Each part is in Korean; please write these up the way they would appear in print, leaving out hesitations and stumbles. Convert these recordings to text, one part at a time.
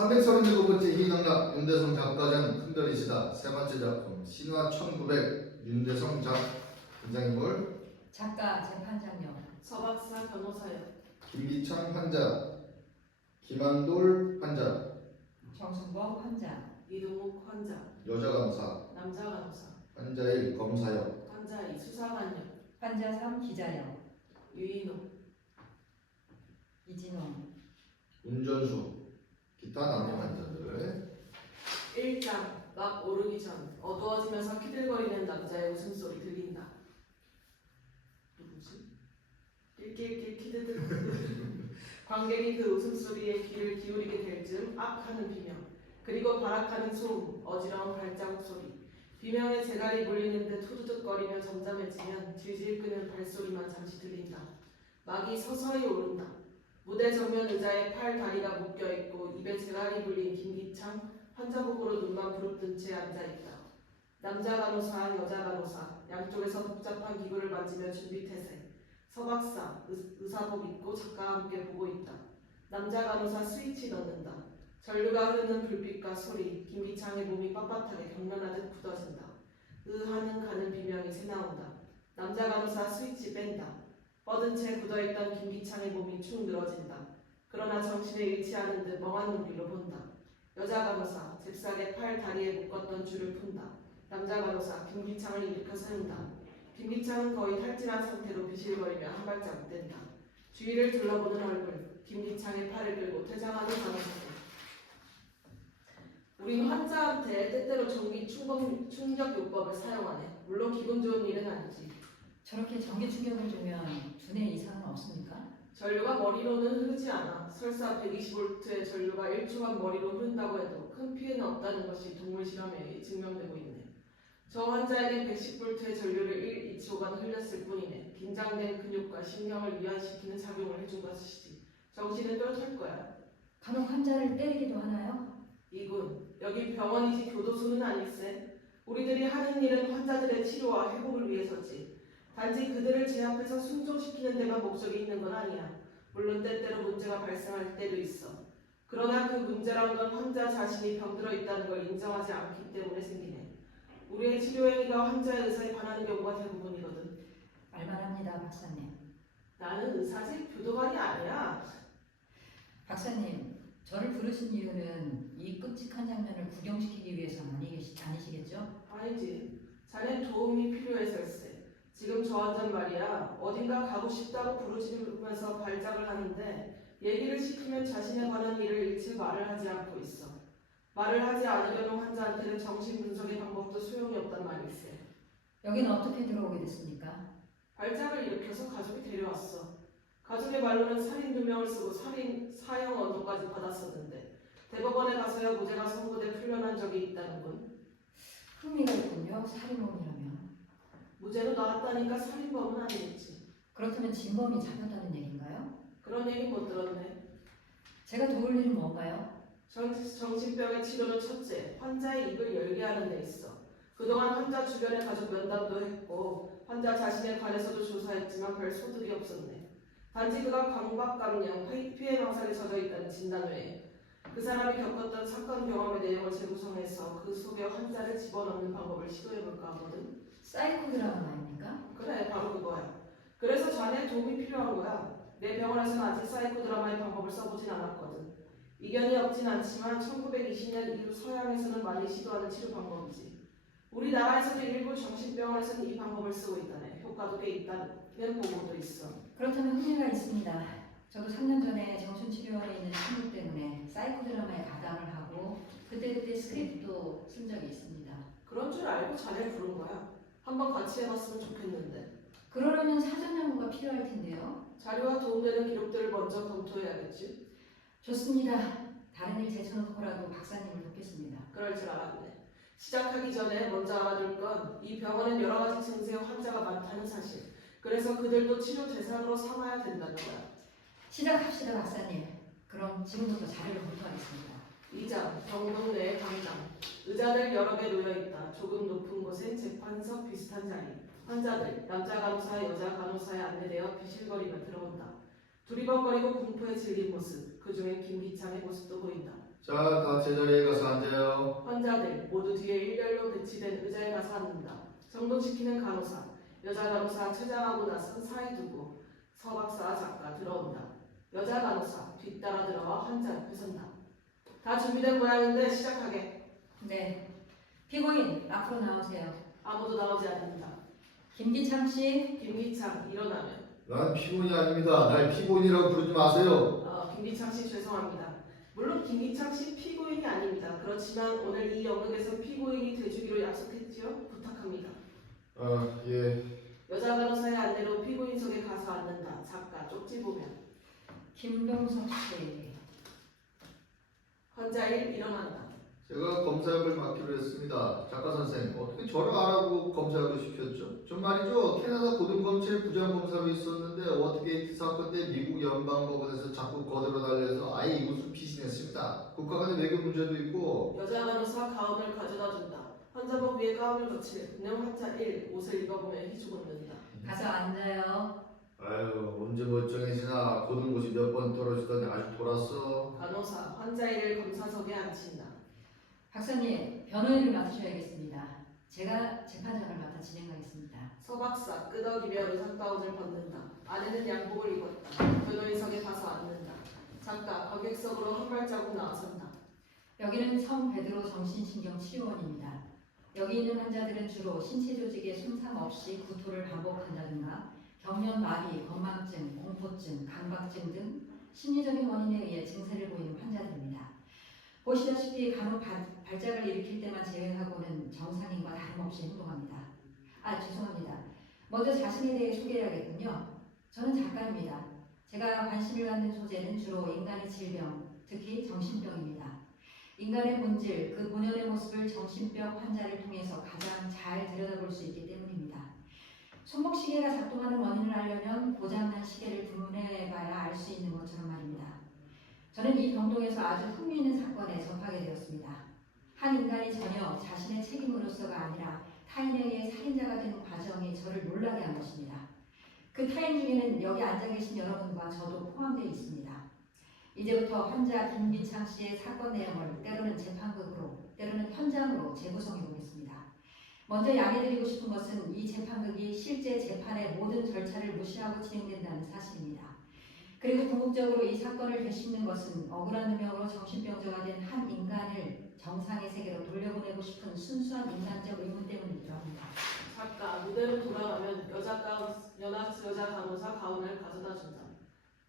337번째 희망락 윤대성 작가전 큰별이시다. 세 번째 작품 신화 1900 윤대성 작 등장인물 작가 재판장역 서박사 변호사역 김기창 환자, 김한돌 환자, 정순복 환자 이동욱 환자 여자 간호사, 남자 간호사 환자 1 검사역, 환자 2 수사관역 환자 3 기자역 유인호 이진홍 운전수, 기타 남녀 환자들. 1장 막 오르기 전 어두워지면서 키들거리는 남자의 웃음소리 들린다. 누구지? 낄낄낄 키드들 관객이 그 웃음소리에 귀를 기울이게 될 즈음 악 하는 비명, 그리고 발악하는 소음, 어지러운 발자국 소리, 비명에 재갈이 물리는 듯 후두둑거리며 잠잠해지면 질질 끄는 발소리만 잠시 들린다. 막이 서서히 오른다. 무대 정면 의자에 팔 다리가 묶여있고 입에 재갈이 불린 김기창 환자복으로 눈만 부릅뜬 채 앉아있다. 남자 간호사, 여자 간호사 양쪽에서 복잡한 기구를 만지며 준비태세. 서박사, 의사복 입고 작가와 함께 보고 있다. 남자 간호사 스위치 넣는다. 전류가 흐르는 불빛과 소리, 김기창의 몸이 빳빳하게 경련하듯 굳어진다. 하는 가는 비명이 새나온다. 남자 간호사 스위치 뺀다. 뻗은 채 굳어있던 김기창의 몸이 축 늘어진다. 그러나 정신을 잃지 않은 듯 멍한 눈길로 본다. 여자 간호사 잽싸게 팔 다리에 묶었던 줄을 푼다. 남자 간호사 김기창을 일으켜 세운다. 김기창은 거의 탈진한 상태로 비실거리며 한 발자국 뗀다. 주위를 둘러보는 얼굴, 김기창의 팔을 끌고 퇴장하는 간호사들. 우린 환자한테 때때로 전기 충격 요법을 사용하네. 물론 기분 좋은 일은 아니지. 저렇게 전기 충격을 주면 두뇌 이상은 없습니까? 전류가 머리로는 흐르지 않아. 설사 120V의 전류가 1초간 머리로 흐른다고 해도 큰 피해는 없다는 것이 동물 실험에 증명되고 있네. 저 환자에게 110V의 전류를 1, 2초간 흘렸을 뿐이네. 긴장된 근육과 신경을 이완시키는 작용을 해준 것이지. 정신은 똘털 거야. 간혹 환자를 때리기도 하나요? 이군, 여기 병원이지 교도소는 아닐세. 우리들이 하는 일은 환자들의 치료와 회복을 위해서지. 단지 그들을 제 앞에서 순종시키는 데만 목적이 있는 건 아니야. 물론 때때로 문제가 발생할 때도 있어. 그러나 그 문제란 건 환자 자신이 병들어 있다는 걸 인정하지 않기 때문에 생기네. 우리의 치료 행위가 환자의 의사에 반하는 경우가 대부분이거든. 알만합니다, 박사님. 나는 의사지 교도관이 아니야. 박사님, 저를 부르신 이유는 이 끔찍한 장면을 구경시키기 위해서 아니시겠죠? 아니지. 자넨 도움이 필요해서일세. 지금 저 환자는 말이야. 어딘가 가고 싶다고 부르짖으면서 발작을 하는데 얘기를 시키면 자신에 관한 일을 일체 말을 하지 않고 있어. 말을 하지 않으려는 환자한테는 정신분석의 방법도 소용이 없단 말일세. 여기는 어떻게 들어오게 됐습니까? 발작을 일으켜서 가족이 데려왔어. 가족의 말로는 살인 2명을 쓰고 살인 사형 언도까지 받았었는데 대법원에 가서야 무죄가 선고돼 풀려난 적이 있다는군. 흥미가 있군요, 살인범이라면. 무죄로 나왔다니까 살인범은 아니겠지. 그렇다면 진범이 잡혔다는 얘기인가요? 그런 얘기 못 들었네. 제가 도울 일은 뭔가요? 정신병의 치료는 첫째, 환자의 입을 열게 하는 데 있어. 그동안 환자 주변의 가족 면담도 했고 환자 자신에 관해서도 조사했지만 별 소득이 없었네. 단지 그가 강박감령, 피해 망상에 젖어 있다는 진단 외에 그 사람이 겪었던 사건 경험의 내용을 재구성해서 그 속에 환자를 집어넣는 방법을 시도해볼까 하거든. 사이코 드라마 아닙니까? 그래, 바로 그거야. 그래서 자네 도움이 필요한 거야. 내 병원에서는 아직 사이코 드라마의 방법을 써보진 않았거든. 이견이 없진 않지만 1920년 이후 서양에서는 많이 시도하는 치료 방법이지. 우리나라에서도 일부 정신병원에서는 이 방법을 쓰고 있다네. 효과도 꽤 있다는 보고도 있어. 그렇다면 흥미가 있습니다. 저도 3년 전에 정신치료원에 있는 친구 때문에 사이코 드라마에 가담을 하고 그때 스크립트도 쓴 적이 있습니다. 그런 줄 알고 자네를 부른 거야. 한번 같이 해봤으면 좋겠는데. 그러려면 사전 연구가 필요할 텐데요. 자료와 도움되는 기록들을 먼저 검토해야겠지. 좋습니다. 다른 일 제쳐놓고라도 박사님을 돕겠습니다. 그럴 줄 알았네. 시작하기 전에 먼저 알아둘 건 이 병원엔 여러 가지 증세의 환자가 많다는 사실. 그래서 그들도 치료 대상으로 삼아야 된다는 거야. 시작합시다, 박사님. 그럼 지금부터 자료를 검토하겠습니다. 2장, 병동 내 강당. 의자들 여러 개 놓여있다. 조금 높은 곳엔 재판석 비슷한 자리. 환자들, 남자 간호사, 여자 간호사에 안내되어 비실거리며 들어온다. 두리번거리고 공포에 질린 모습, 그 중에 김기창의 모습도 보인다. 자, 다 제자리에 가서 앉아요. 환자들 모두 뒤에 일렬로 배치된 의자에 가서 앉는다. 정돈시키는 간호사, 여자 간호사 퇴장하고 나선 사이 두고 서박사 작가 들어온다. 여자 간호사 뒤따라 들어와 환자 옆에 선다. 다 준비된 모양인데 시작하게. 네. 피고인 앞으로 나오세요. 아무도 나오지 않는다. 김기창 씨. 김기창 일어나면 난 피곤이 아닙니다. 날 피곤이라고 부르지 마세요. 김기창 씨 죄송합니다. 물론 김기창 씨 피고인이 아닙니다. 그렇지만 오늘 이 영역에서 피고인이 돼주기로 약속했지요. 부탁합니다. 예. 여자 간호사의 안내로 피고인석에 가서 앉는다. 작가 쪽지 보면 김동석 씨. 환자 1 일어난다. 제가 검사역을 맡기로 했습니다. 작가 선생, 어떻게 저를 알아보고 검사역을 시켰죠? 전 말이죠. 캐나다 고등검찰 부장검사로 있었는데 어떻게 이 사건 때 미국 연방법원에서 자꾸 거들어달래서 아예 이곳을 피신했습니다. 국가 간의 외교 문제도 있고. 여자 간호사 가운을 가져다 준다. 환자복 위에 가운을 거치는 그냥 환자 1 옷을 입어보며 희죽 웃는다. 가서 앉아요. 아유, 언제 멀쩡해지나. 고든 곳이 몇 번 떨어지더니 아주 돌았어. 간호사 환자 1을 검사석에 앉힌다. 박사님, 변호인을 맡으셔야겠습니다. 제가 재판장을 맡아 진행하겠습니다. 서박사 끄덕이며 의상가운을 벗는다. 안에는 양복을 입었다. 변호인석에 가서 앉는다. 작가 관객석으로 한 발자국 나아선다. 여기는 성 베드로 정신신경치료원입니다. 여기 있는 환자들은 주로 신체 조직에 손상 없이 구토를 반복한다든가 경련 마비, 건망증, 공포증, 강박증 등 심리적인 원인에 의해 증세를 보이는 환자들입니다. 보시다시피 간혹 발작을 일으킬 때만 제외하고는 정상인과 다름없이 행동합니다. 죄송합니다. 먼저 자신에 대해 소개해야겠군요. 저는 작가입니다. 제가 관심을 갖는 소재는 주로 인간의 질병, 특히 정신병입니다. 인간의 본질, 그 본연의 모습을 정신병 환자를 통해서 가장 잘 들여다볼 수 있기 때문입니다. 손목시계가 작동하는 원인을 알려면 고장난 시계를 분해해봐야 알 수 있는 것처럼 말입니다. 저는 이 병동에서 아주 흥미있는 사건에 접하게 되었습니다. 한 인간이 전혀 자신의 책임으로서가 아니라 타인에 의해 살인자가 되는 과정이 저를 놀라게 한 것입니다. 그 타인 중에는 여기 앉아 계신 여러분과 저도 포함되어 있습니다. 이제부터 환자 김기창 씨의 사건 내용을 때로는 재판극으로, 때로는 현장으로 재구성해 보겠습니다. 먼저 양해드리고 싶은 것은 이 재판극이 실제 재판의 모든 절차를 무시하고 진행된다는 사실입니다. 그리고 궁극적으로 이 사건을 되씹는 것은 억울한 누명으로 정신병자가 된 한 인간을 정상의 세계로 돌려보내고 싶은 순수한 인간적 의문 때문이기도 합니다. 작가 무대로 돌아가면 여자 간호사 가운을 가져다 준다.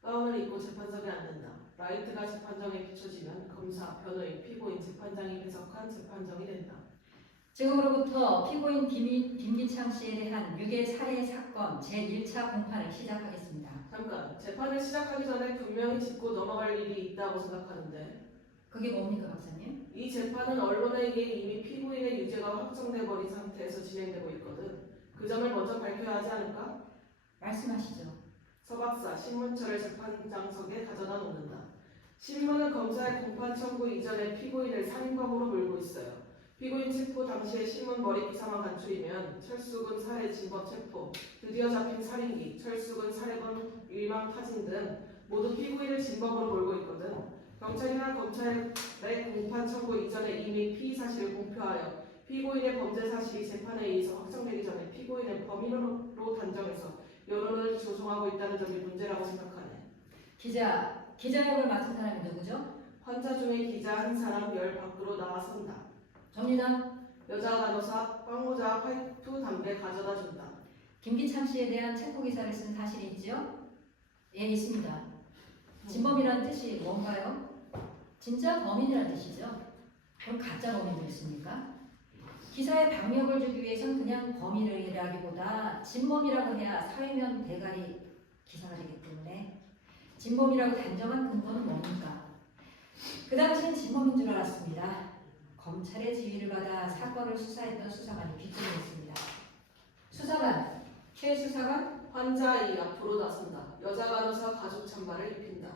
가운을 입고 재판석에 앉는다. 라이트가 재판정에 비춰지면 검사, 변호인, 피고인, 재판장이 배석한 재판정이 된다. 지금으로부터 피고인 김기창 씨에 대한 유괴 살해 사건 제1차 공판을 시작하겠습니다. 잠깐, 재판을 시작하기 전에 분명히 짚고 넘어갈 일이 있다고 생각하는데 그게 뭡니까, 박사님? 이 재판은 언론에 의해 이미 피고인의 유죄가 확정돼 버린 상태에서 진행되고 있거든. 그 점을 먼저 밝혀야 하지 않을까? 말씀하시죠. 서박사, 신문처를 재판장석에 가져다 놓는다. 신문은 검사의 공판 청구 이전에 피고인을 살인범으로 몰고 있어요. 피고인 체포 당시에 신문 머리 기사만 간추리면 철수군 살해 진법 체포, 드디어 잡힌 살인기, 철수군 살해범 일망 타진 등 모두 피고인을 진범으로 몰고 있거든. 경찰이나 검찰의 공판 청구 이전에 이미 피의 사실을 공표하여 피고인의 범죄 사실이 재판에 의해서 확정되기 전에 피고인을 범인으로 단정해서 여론을 조성하고 있다는 점이 문제라고 생각하네. 기자역을 맡은 사람이 누구죠? 환자 중에 기자 한 사람 열 밖으로 나와선다. 접니다. 여자 간호사 빵모자 파이프 담배 가져다 준다. 김기창 씨에 대한 체포 기사를 쓴 사실이 있지요? 예, 있습니다. 진범이라는 뜻이 뭔가요? 진짜 범인이라는 뜻이죠. 그럼 가짜 범인을 했습니까? 기사에 박력을 주기 위해선 그냥 범인이라기보다 진범이라고 해야 사회면 대가리 기사가 되기 때문에 진범이라고 단정한 근거는 뭡니까? 그 당시엔 진범인 줄 알았습니다. 검찰의 지휘를 받아 사건을 수사했던 수사관이 뒷전이었습니다. 수사관, 최 수사관, 환자 이 앞으로 나선다. 여자 간호사 가죽 잠바를 입힌다.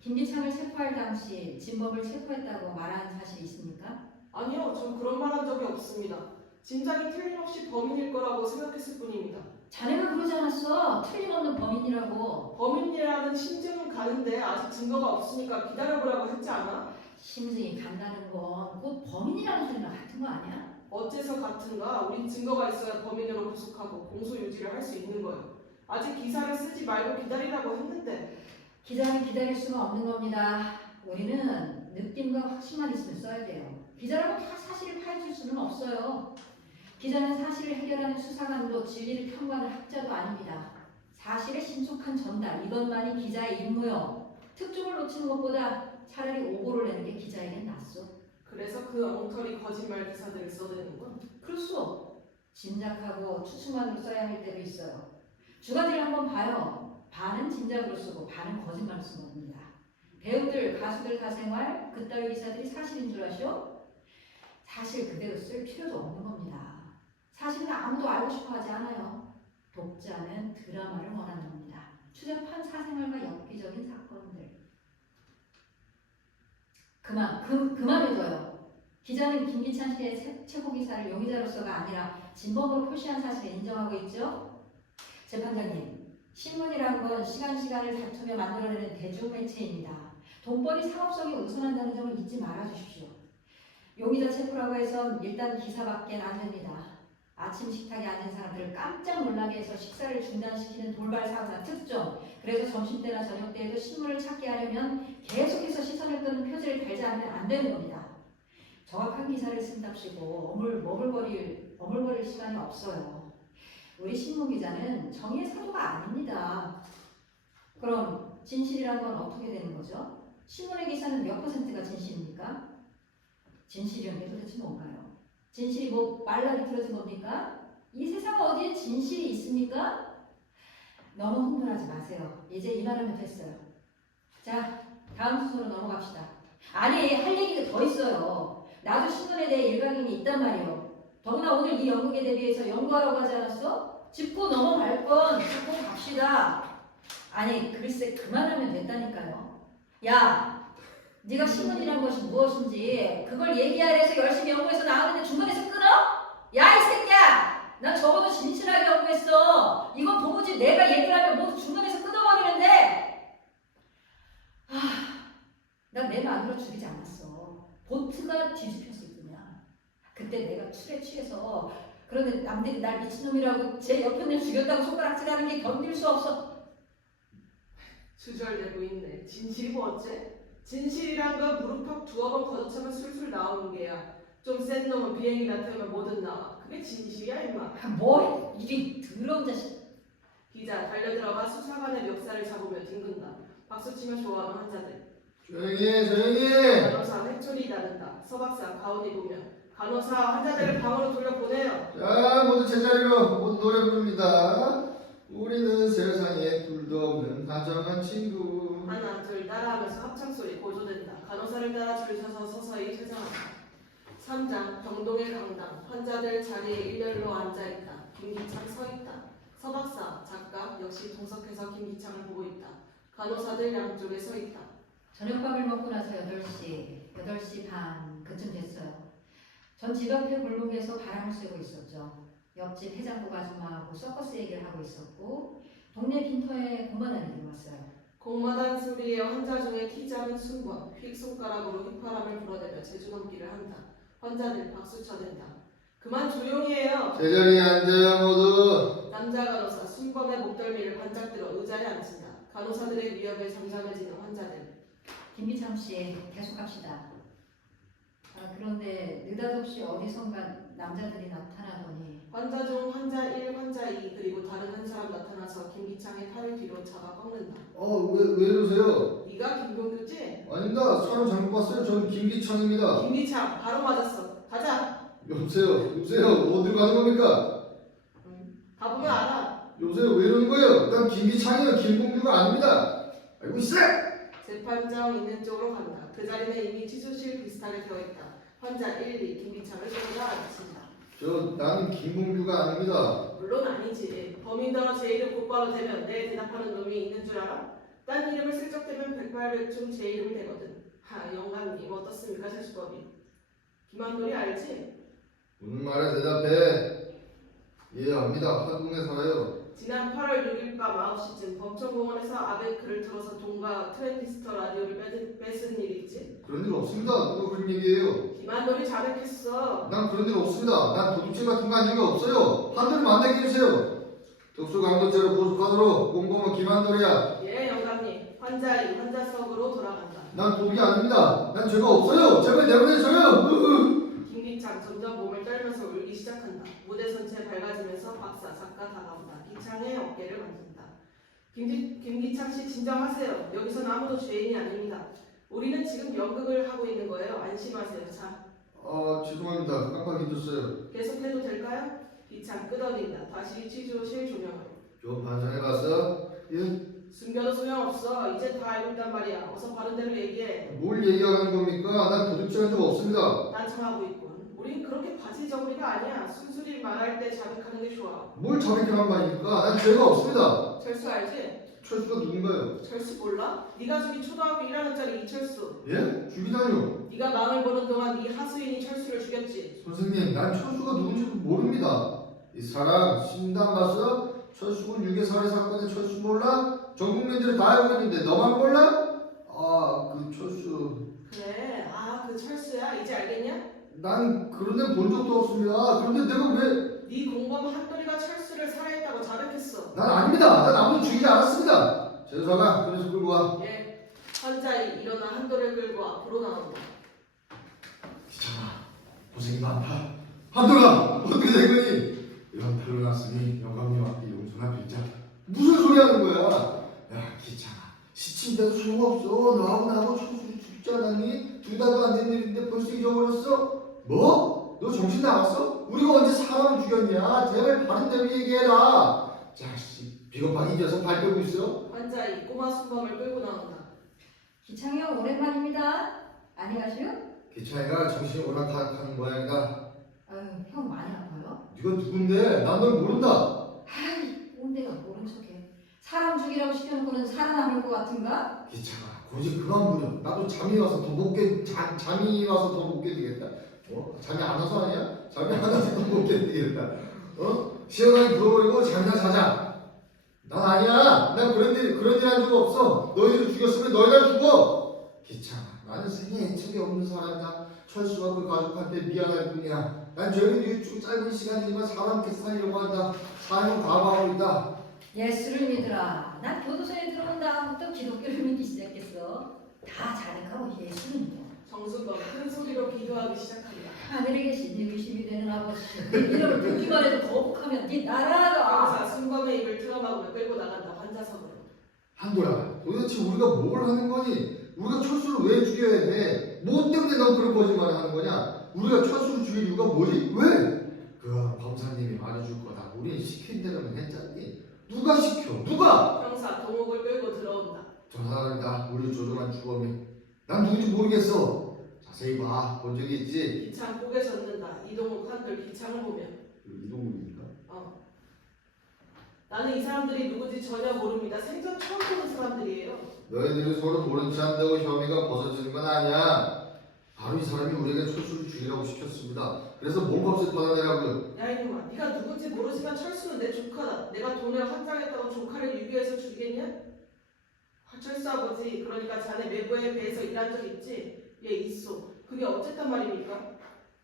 김기창을 체포할 당시 진범을 체포했다고 말한 사실이 있습니까? 아니요, 전 그런 말 한 적이 없습니다. 짐작이 틀림없이 범인일 거라고 생각했을 뿐입니다. 자네가 그러지 않았어. 틀림없는 범인이라고. 범인이라는 심증은 가는데 아직 증거가 없으니까 기다려보라고 했지 않아? 심증이 간다는 건 곧 범인이라는 소리랑 같은 거 아니야? 어째서 같은가? 우린 증거가 있어야 범인으로 구속하고 공소 유지를 할 수 있는 거예요. 아직 기사를 쓰지 말고 기다리라고 했는데. 기자는 기다릴 수가 없는 겁니다. 우리는 느낌과 확신만 있으면 써야 돼요. 기자라고 다 사실을 파헤칠 수는 없어요. 기자는 사실을 해결하는 수사관도 진리를 평가하는 학자도 아닙니다. 사실의 신속한 전달, 이것만이 기자의 임무요. 특종을 놓치는 것보다 차라리 오보를 내는 게 기자에겐 낫소. 그래서 그 엉터리 거짓말 기사들을 써대는군. 그렇소. 짐작하고 추측만으로 써야 할 때도 있어요. 주간지를 한번 봐요. 반은 짐작으로 쓰고 반은 거짓말로 쓰는 겁니다. 배우들, 가수들 사생활, 그따위 기사들이 사실인 줄 아시오? 사실 그대로 쓸 필요도 없는 겁니다. 사실은 아무도 알고 싶어 하지 않아요. 독자는 드라마를 원하는 겁니다. 추잡한 사생활과 엽기적인 사건들. 그만해둬요. 기자는 김기찬 씨의 최고 기사를 용의자로서가 아니라 진범으로 표시한 사실을 인정하고 있죠? 재판장님, 신문이란 건 시간을 다투며 만들어내는 대중매체입니다. 돈벌이 상업성이 우선한다는 점을 잊지 말아주십시오. 용의자 체포라고 해선 일단 기사밖엔 안 됩니다. 아침 식탁에 앉은 사람들을 깜짝 놀라게 해서 식사를 중단시키는 돌발 사고나 특종, 그래서 점심때나 저녁때에도 신문을 찾게 하려면 계속해서 시선을 끄는 표지를 달지 않으면 안 되는 겁니다. 정확한 기사를 쓴답시고 어물거릴 시간이 없어요. 우리 신문기자는 정의의 사도가 아닙니다. 그럼 진실이란 건 어떻게 되는 거죠? 신문의 기사는 몇 %가 진실입니까? 진실이란 게 도대체 뭔가요? 진실이 뭐 말라리 틀어진 겁니까? 이 세상 어디에 진실이 있습니까? 너무 흥분하지 마세요. 이제 이만하면 됐어요. 자, 다음 순서로 넘어갑시다. 아니, 할 얘기가 더 있어요. 나도 신문에 대해 일각임이 있단 말이에요. 더구나 오늘 이 연극에 대비해서 연구하라고 하지 않았어? 짚고 넘어갈 건 짚고 갑시다. 아니, 글쎄 그만하면 됐다니까요. 야, 네가 신문이란 것이 무엇인지 그걸 얘기하려 해서 열심히 연구해서 나오는데 중간에서 끊어? 야, 이 새끼야! 난 적어도 진실하게 연구했어. 이건 도무지 내가 얘기를 하면 모두 중간에서 끊어버리는데. 난 내 마음으로 죽이지 않았어. 보트가 뒤집혔을 뿐이야. 그때 내가 술에 취해서 그런데 남들이 날 미친놈이라고 제 옆편을 죽였다고 손가락질하는 게 견딜 수 없어. 주절되고 있네. 진실이 뭐 어째? 진실이란 건 무릎팍 두어 번 걷어차면 술술 나오는 게야. 좀 센 놈은 비행기나 태우면 뭐든 나와. 그게 진실이야 임마. 뭐 이리 더러운 자식. 기자 달려들어가 수사관의 멱살을 잡으며 뒹군다. 박수치며 좋아하는 환자들. 조용히 해, 조용히 해. 간호사 회초리 나른다. 서박사 가운데 보며 간호사 환자들을 방으로 돌려보내요. 자, 모두 제자리로 모두 노래 부릅니다. 우리는 세상에 둘도 없는 다정한 친구. 하나 둘 따라하면서 합창소리 고조된다. 간호사를 따라 줄 서서 서서히 퇴장한다. 3장 병동의 강당. 환자들 자리에 일렬로 앉아있다. 김기창 서있다. 서박사 작가 역시 동석해서 김기창을 보고 있다. 간호사들 양쪽에 서있다. 저녁밥을 먹고 나서 8시 반 그쯤 됐어요. 전 집 앞에 골목에서 바람을 쐬고 있었죠. 옆집 해장국 아줌마하고 서커스 얘기를 하고 있었고 동네 빈터에 공마단이 들어왔어요. 공마단 소리에 환자 중에 키 작은 순번 휙 손가락으로 휘파람을 불어대며 제주넘기를 한다. 환자들 박수 쳐댄다. 그만 조용히 해요. 제자리에 앉아요, 모두. 남자 간호사 순범의 목덜미를 반짝 들어 의자에 앉힌다. 간호사들의 위협에 잠잠해지는 환자들. 김기창 씨 계속합시다. 그런데 느닷없이 어디선가 남자들이 나타나더니 환자 중 환자 1, 환자 2 그리고 다른 한 사람 나타나서 김기창의 팔을 뒤로 잡아 꺾는다. 왜 이러세요? 네가 김동규지? 아닙니다. 사람 잘못 봤어요. 저는 김기창입니다. 김기창 바로 맞았어. 가자. 여보세요. 어디로 가는 겁니까? 가보면 알아. 여보세요, 왜 이러는 거예요? 난 김기창이에요. 김봉규가 아닙니다. 알고 있어? 재판장 있는 쪽으로 간다. 그 자리는 이미 취조실 비슷하게 되어 있다. 환자 1, 2 김기창을 쏘다 앉힌다. 나는 김봉규가 아닙니다. 물론 아니지. 범인더러 제 이름 곧바로 대면 내 대답하는 놈이 있는 줄 알아? 딴 이름을 슬쩍 대면 백발백중 제 이름이 되거든. 영감님 어떻습니까 재수법이? 김한돌이 알지? 묻는 말에 대답해. 예, 압니다. 화동에 살아요. 지난 8월 6일 밤 9시쯤 범천공원에서 아베크를 틀어서 돈과 트랜지스터 라디오를 뺏은 일이 있지? 그런 일 없습니다. 누가 그런 얘기예요? 김한돌이 자백했어. 난 그런 일 없습니다. 난 도둑질 같은 거 한 적이 없어요. 한돌 만나게 해주세요. 특수강도죄로 고소하도록 공범은 김한돌이야. 예, 영감님. 환자석으로 돌아간다. 난 도둑이 아닙니다. 난 죄가 없어요. 제발 내보내줘요. 김기창 점점 몸을 떨면서 울기 시작한다. 무대 전체 밝아지면서 박사, 작가 다가온다. 기창의 어깨를 만진다. 김기창 씨 진정하세요. 여기선 아무도 죄인이 아닙니다. 우리는 지금 연극을 하고 있는 거예요. 안심하세요. 자, 죄송합니다. 깜빡 잊었어요. 계속해도 될까요? 기창 끄덕인다. 다시 취조실 조명을. 좀 반성해봤어? 예? 숨겨도 소용없어. 이제 다 알고 있단 말이야. 어서 바른 대로 얘기해. 뭘 얘기하는 겁니까? 난 도둑질 한 적 없습니다. 난처하고 있군. 우린 그렇게 바지저구리가 아니야. 순순히 말할 때 자백하는 게 좋아. 뭘 자백이란 말입니까? 난 죄가 없습니다. 철수 알지? 철수가 누군가요? 철수 몰라? 네가 죽인 초등학교 1학년짜리 이철수. 예? 죽이다니요? 네가 마음을 보는 동안 네 하수인이 철수를 죽였지. 선생님, 난 철수가 누군지도 모릅니다. 이 사람 신당 봤어? 철수군 유괴 살해 사건의 철수 몰라? 전 국민들이 다 알고 있는데 너만 몰라? 그 철수. 그래. 그 철수야. 이제 알겠냐? 난 그런 애 본 적도 없습니다. 그런데 내가 왜? 네 공범 한돌이가 철수를 살해했다고 자백했어. 난 아닙니다. 난 아무도 죽이지 않았습니다. 재수사가 그래서 끌고 와. 예. 환자이 일어나 한돌을 끌고 앞으로 나온다. 귀찮아. 고생이 많다. 한돌아, 어떻게 된 거니? 이런 탈로 났으니 영감님 앞에 용서나 빌자. 무슨 소리 하는 거야? 야, 귀찮아. 시친데도 소용없어. 너하고 나하고 철수를 죽지 않았니? 두 달도 안 된 일인데 벌써 잊어버렸어? 뭐? 너 정신 나갔어? 우리가 언제 사람을 죽였냐? 제발 바른 대로 얘기해라. 자식, 비겁하게 잊어서 발표고 있어? 환자이 꼬마 순범을 끌고 나온다. 기창이 형 오랜만입니다. 안녕하세요? 기차이가 정신이 오락가락하는 모양이다. 아유, 형 많이 아파요? 네가 누군데? 난 널 모른다. 아이, 꼰대가 모른 척해. 사람 죽이라고 시켜놓고는 살아남을 것 같은가? 기차가 고집 그만 부려. 나도 잠이 와서 더 못 잠이 와서 더 못 견디겠다. 잠이 안 와서 아니야? 잠이 안 와서 더 못 견디겠다. 시원하게 불어버리고 잠이나 자자. 난 아니야. 난 그런 일 한 적 없어. 너희들 죽였으면 너희들 죽어. 기차가 나는 생에 애착이 없는 사람이다. 철수와 그 가족한테 미안할 뿐이야. 난 죄를 뉘우치고 짧은 시간이지만 사람 이렇게 살려고 한다. 삶을 과거하고 있다. 예수를 믿으라. 난 교도소에 들어온 다음부터 기독교를 믿기 시작했어. 다 자백하고 예수를 믿어. 정순범 큰 소리로 기도하기 시작한다. 하늘에 계신 네 의심이 되는 아버지, 네 이름을 듣기만 해도 거북하면 네 나라가. 의사 순범의 입을 틀어막으며 끌고 나간다. 환자석으로. 한돌아, 도대체 우리가 뭘 하는 거니? 우리가 철수를 왜 죽여야 돼? 뭐 때문에 넌 그런 거짓말을 하는 거냐? 우리가 철수를 죽일 이유가 뭐지? 왜? 그 검사님이 말해줄 거다. 우린 시킨 대로는 했잖니. 누가 시켜? 누가? 형사 동욱을 끌고 들어온다. 저 사람이다. 우리 조종한 주범이. 난 누군지 모르겠어. 자세히 봐. 본 적이 있지? 기창 고개 젓는다. 이동욱 한돌 기창을 보며. 이동욱입니까? 나는 이 사람들이 누군지 전혀 모릅니다. 생전 처음 보는 사람들이에요. 너희들이 서로 모른 체 한다고 혐의가 벗어지는 건 아니야. 바로 이 사람이 우리에게 철수를 죽이라고 시켰습니다. 그래서 몸값을 받아내라고요. 야 이놈아, 네가 누군지 모르지만 철수는 내 조카다. 내가 돈을 환장했다고 조카를 유괴해서 죽이겠냐? 철수 아버지, 그러니까 자네 외부에 배에서 일한 적 있지? 예, 있어. 그게 어쨌단 말입니까?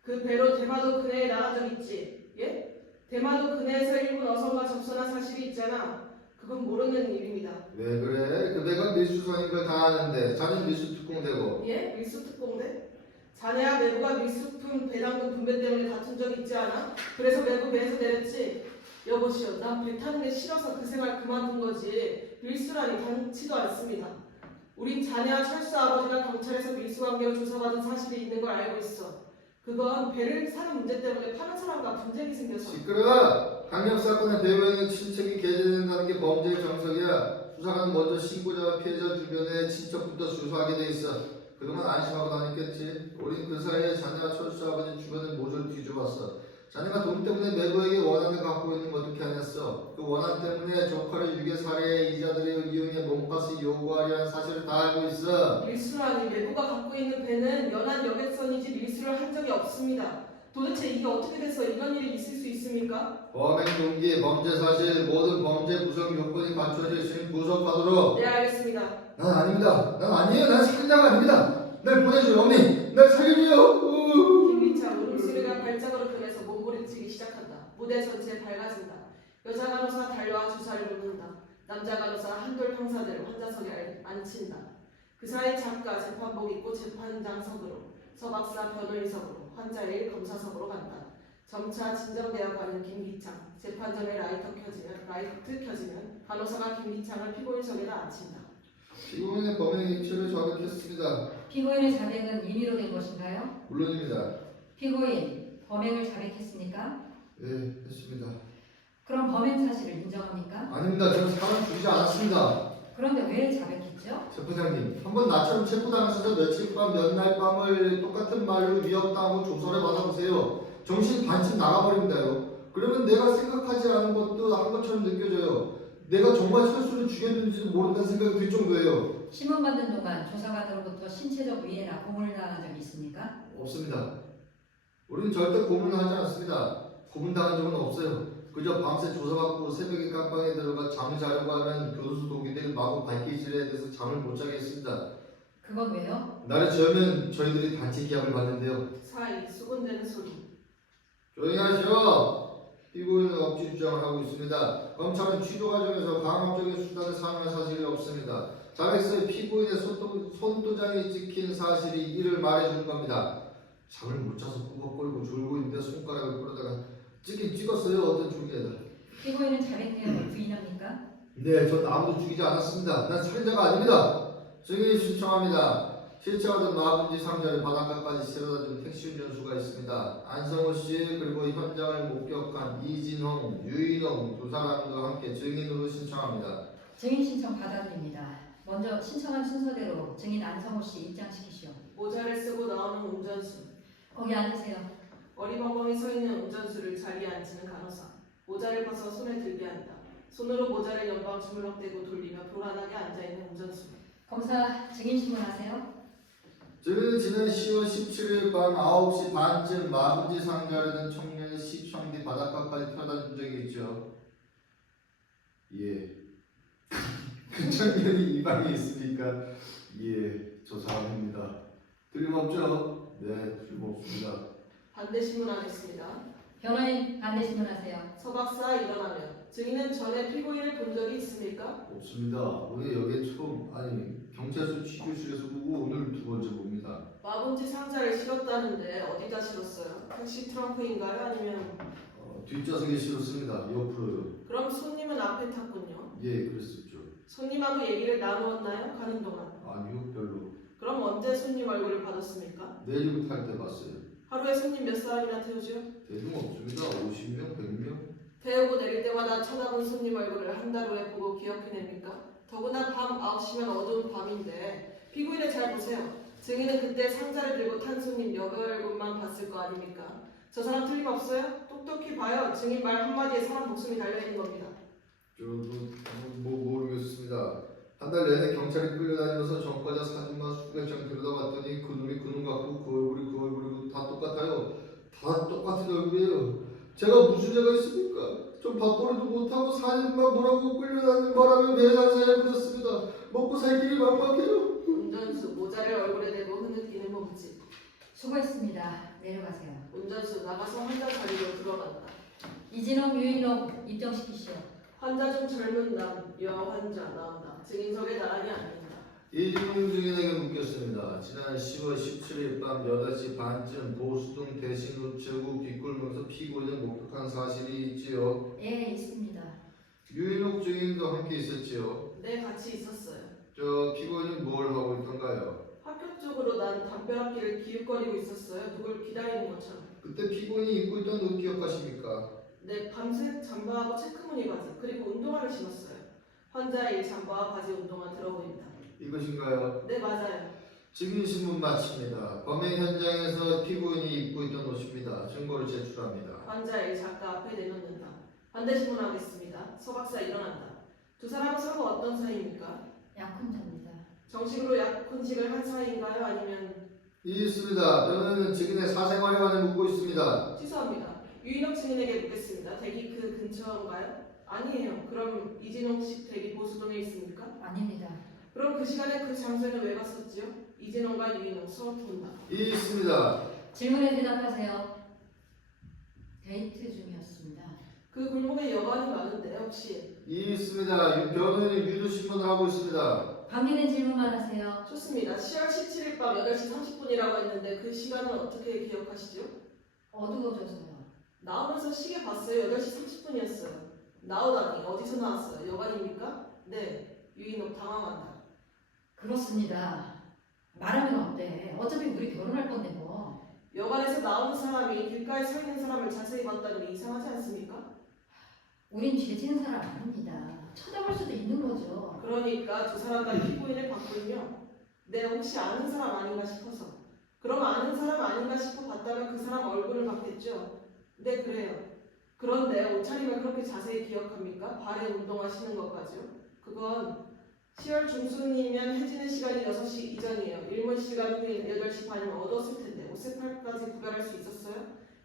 그 배로 대마도 근해에 나간 적 있지? 예? 대마도 근해에서 일본 어선과 접선한 사실이 있잖아. 그건 모르는 일입니다. 왜 그래? 그 내가 밀수선인 걸 다 아는데 자넨 밀수특공대고. 예? 밀수특공대? 자네와 외부가 밀수품 배당금 분배 때문에 다툰 적 있지 않아? 그래서 외부 배에서 내렸지? 여보시오, 난 배 타는 게 싫어서 그 생활 그만둔 거지 밀수라니 당치도 않습니다. 우린 자네와 철수 아버지가 경찰에서 밀수 관계로 조사받은 사실이 있는 걸 알고 있어. 그건 배를 사는 문제 때문에 파는 사람과 분쟁이 생겨서. 시끄러워! 강력사건의 배후에 있는 친척이 게재된다는 게 범죄의 정석이야. 수사관은 먼저 신고자와 피해자 주변의 친척부터 수사하게 돼 있어. 그동안 안심하고 다녔겠지. 우린 그 사이에 자네와 철수 아버지 주변을 모조리 뒤져봤어. 자네가 돈 때문에 매부에게 원한을 갖고 있는 거 어떻게 아냐어. 그 원한 때문에 조카를 유괴 살해해 이자들을 이용해 몸값을 요구하려 한 사실을 다 알고 있어. 밀수라니 외부가 갖고 있는 배는 연안 여객선이지 밀수를 한 적이 없습니다. 도대체 이게 어떻게 돼서 이런 일이 있을 수 있습니까? 범행 동기, 범죄 사실, 모든 범죄 구성 요건이 갖춰져 있으니 구속하도록. 네, 알겠습니다. 난 아닙니다. 난 아니에요. 난 살인자가 아닙니다. 날 보내줘요, 어머니. 날 살려줘요. 김기창 울음소리가 발작으로 변해서 몸부림치기 시작한다. 무대 전체에 밝아진다. 여자 간호사 달려와 주사를 놓는다. 남자 간호사 한돌 형사들 환자석에 앉힌다. 그 사이 작가 재판복 입고 재판장석으로, 서박사 변호인석으로, 환자 1 검사석으로 간다. 점차 진정되어 가는 김기창. 재판정에 라이트 켜지면 간호사가 김기창을 피고인석에다 앉힌다. 피고인의 범행 일체를 자백했습니다. 피고인의 자백은 임의로 된 것인가요? 물론입니다. 피고인, 범행을 자백했습니까? 예, 했습니다. 그럼 범행 사실을 인정합니까? 아닙니다. 저는 사람 죽이지 않았습니다. 그런데 왜 자백했죠? 재판장님, 한번 나처럼 체포당하셔서 며칠 밤 몇 날 밤을 똑같은 말로 위협당하고 조서를 받아보세요. 정신 반쯤 나가버립니다요. 그러면 내가 생각하지 않은 것도 한 것처럼 느껴져요. 내가 정말 실수로 죽였는지도 모른다는 생각이 들 정도예요. 신문 받는 동안 조사관으로부터 신체적 위해나 고문을 당한 적이 있습니까? 없습니다. 우리는 절대 고문을 하지 않습니다. 고문당한 적은 없어요. 그저 밤새 조사받고 새벽에 깜방에 들어가 잠을 자려고 하면 교도소 동기들이 마구 발길질에 대해서 잠을 못 자게 했습니다. 그건 왜요? 날을 지으면 저희들이 단체 기합을 받는데요. 사이 수군대는 소리. 조용히 하시오. 피고인은 억지 주장을 하고 있습니다. 검찰은 취조 과정에서 강압적인 수단을 사용한 사실이 없습니다. 자백서에 피고인의 손도장이 찍힌 사실이 이를 말해주는 겁니다. 잠을 못 자서 꾸벅거리고 졸고 있는데 손가락을 끌어다가 찍긴 찍었어요. 어떤 종이에다. 피고인은 자백 내용을 부인합니까? 네, 전 아무도 죽이지 않았습니다. 난 살인자가 아닙니다. 증인 신청합니다. 실체화된 마분지 상자를 바닷가까지 실어다준 택시 운전수가 있습니다. 안성호 씨 그리고 현장을 목격한 이진홍, 유인홍 두 사람과 함께 증인으로 신청합니다. 증인 신청 받아들입니다. 먼저 신청한 순서대로 증인 안성호 씨 입장시키시오. 모자를 쓰고 나오는 운전수. 거기 앉으세요. 어리벙벙이 서 있는 운전수를 자리에 앉히는 간호사. 모자를 벗어 손에 들게 한다. 손으로 모자를 연방 주물럭대고 돌리며 불안하게 앉아있는 운전수. 검사 증인 신문하세요. 증인은 지난 10월 17일 밤 9시 반쯤 마분지 상자를 든 청년의 시청기 바닷가까지 태워다 준 적이 있죠. 예. 그 청년이 이 방에 있으니까 예, 저 사람입니다. 틀림없죠? 네, 틀림없습니다. 반대 신문하겠습니다. 변호인 반대 신문하세요. 서박사 일어나면 증인은 전에 피고인을 본 적이 있습니까? 없습니다. 오늘 여기에 처음 경찰서 취조실에서 보고 오늘 두 번째 봅니다. 마분지 상자를 실었다는데 어디다 실었어요? 택시 트렁크인가요? 아니면 뒷좌석에 실었습니다. 옆으로요. 그럼 손님은 앞에 탔군요. 예, 그랬었죠. 손님하고 얘기를 나누었나요? 가는 동안. 아니요, 별로. 그럼 언제 손님 얼굴을 받았습니까? 내리고 탈 때 봤어요. 하루에 손님 몇 사람이나 태우죠? 대중 없습니다. 50명, 100명. 태우고 내릴 때마다 쳐다본 손님 얼굴을 한 달 후에 보고 기억해냅니까? 더구나 밤 9시면 어두운 밤인데 피고인을 잘 보세요. 증인은 그때 상자를 들고 탄 손님 여배 얼굴만 봤을 거 아닙니까? 저 사람 틀림없어요? 똑똑히 봐요. 증인 말 한마디에 사람 목숨이 달려있는 겁니다. 저도 모르겠습니다. 한 달 내내 경찰이 끌려다니면서 전과자 사진만 수백 장 들여다봤더니 그 눈이 그 눈 같고 그 얼굴이 그 얼굴이고 다 똑같아요. 다 똑같은 얼굴이에요. 제가 무슨 죄가 있습니까? 좀 밥벌이도 못하고 사진만 보라고 끌려다니는 바람에 매상사에 묻었습니다. 먹고 살 길이 막막해요. 운전수 모자를 얼굴에 대고 흐느끼는 몸짓. 수고했습니다. 내려가세요. 운전수 나가서 환자 자리로 들어간다. 이진홍, 유인홍 입정시키시오. 환자 중 젊은 남, 여환자 나온다. 증인석에 나란히 앉는다. 이진웅 증인에게 묻겠습니다. 지난 10월 17일 밤 8시 반쯤 보수동 대신우체국 뒷골목에서 피고인을 목격한 사실이 있지요. 예, 있습니다. 유인옥 증인도 함께 있었지요. 네, 같이 있었어요. 저 피고인은 뭘 하고 있던가요? 학교 쪽으로 난 담벼락길을 기웃거리고 있었어요. 누굴 기다리는 것처럼. 그때 피고인이 입고 있던 옷 기억하십니까? 네, 밤새 잠바하고 체크무늬 바지 그리고 운동화를 신었어요. 환자의 잠바와 바지 운동화 들어 보인다. 이것인가요? 네, 맞아요. 증인 신문 마칩니다. 범행 현장에서 피고인이 입고 있던 옷입니다. 증거를 제출합니다. 환자의 작가 앞에 내놓는다. 반대 신문하겠습니다. 서박사 일어난다. 두 사람은 서로 어떤 사이입니까? 약혼자입니다. 정식으로 약혼식을 한 사이인가요? 아니면 있습니다. 변호인은 증인의 사생활에 관해 묻고 있습니다. 취소합니다. 유인옥 증인에게 묻겠습니다. 댁이 그 근처인가요? 아니에요. 그럼 이진홍 씨 댁이 보수동에 있습니까? 아닙니다. 그럼 그 시간에 그 장소에는 왜 갔었지요? 이진홍과 유인옥 서로 본다. 있습니다. 질문에 대답하세요. 데이트 중이었습니다. 그 골목에 여관이 많은데 혹시 있습니다. 변호인은 유도 신문을 하고 있습니다. 관계된 질문만 하세요. 좋습니다. 10월 17일 밤 8시 30분이라고 했는데 그 시간은 어떻게 기억하시죠? 어두워져서요. 나오면서 시계 봤어요. 8시 30분이었어요. 나오다니 어디서 나왔어요? 여관입니까? 네. 유인옥 당황한다. 그렇습니다. 말하면 어때? 어차피 우리 결혼할 건데 뭐. 여관에서 나오는 사람이 길가에 서 있는 사람을 자세히 봤다는 게 이상하지 않습니까? 우린 죄지은 사람 아닙니다. 쳐다볼 수도 있는 거죠. 그러니까 두 사람 다 피고인을 봤군요. 네, 혹시 아는 사람 아닌가 싶어서. 그럼 아는 사람 아닌가 싶어 봤다면 그 사람 얼굴을 봤겠죠? 네, 그래요. 그런데 옷차림을 그렇게 자세히 기억합니까? 발에 운동하시는 것까지요? 그건 10월 중순이면 해지는 시간이 6시 이전이에요. 일몰 시간 후인 8시 반이면 어두웠을 텐데 옷 색깔까지 구별할 수 있었어요?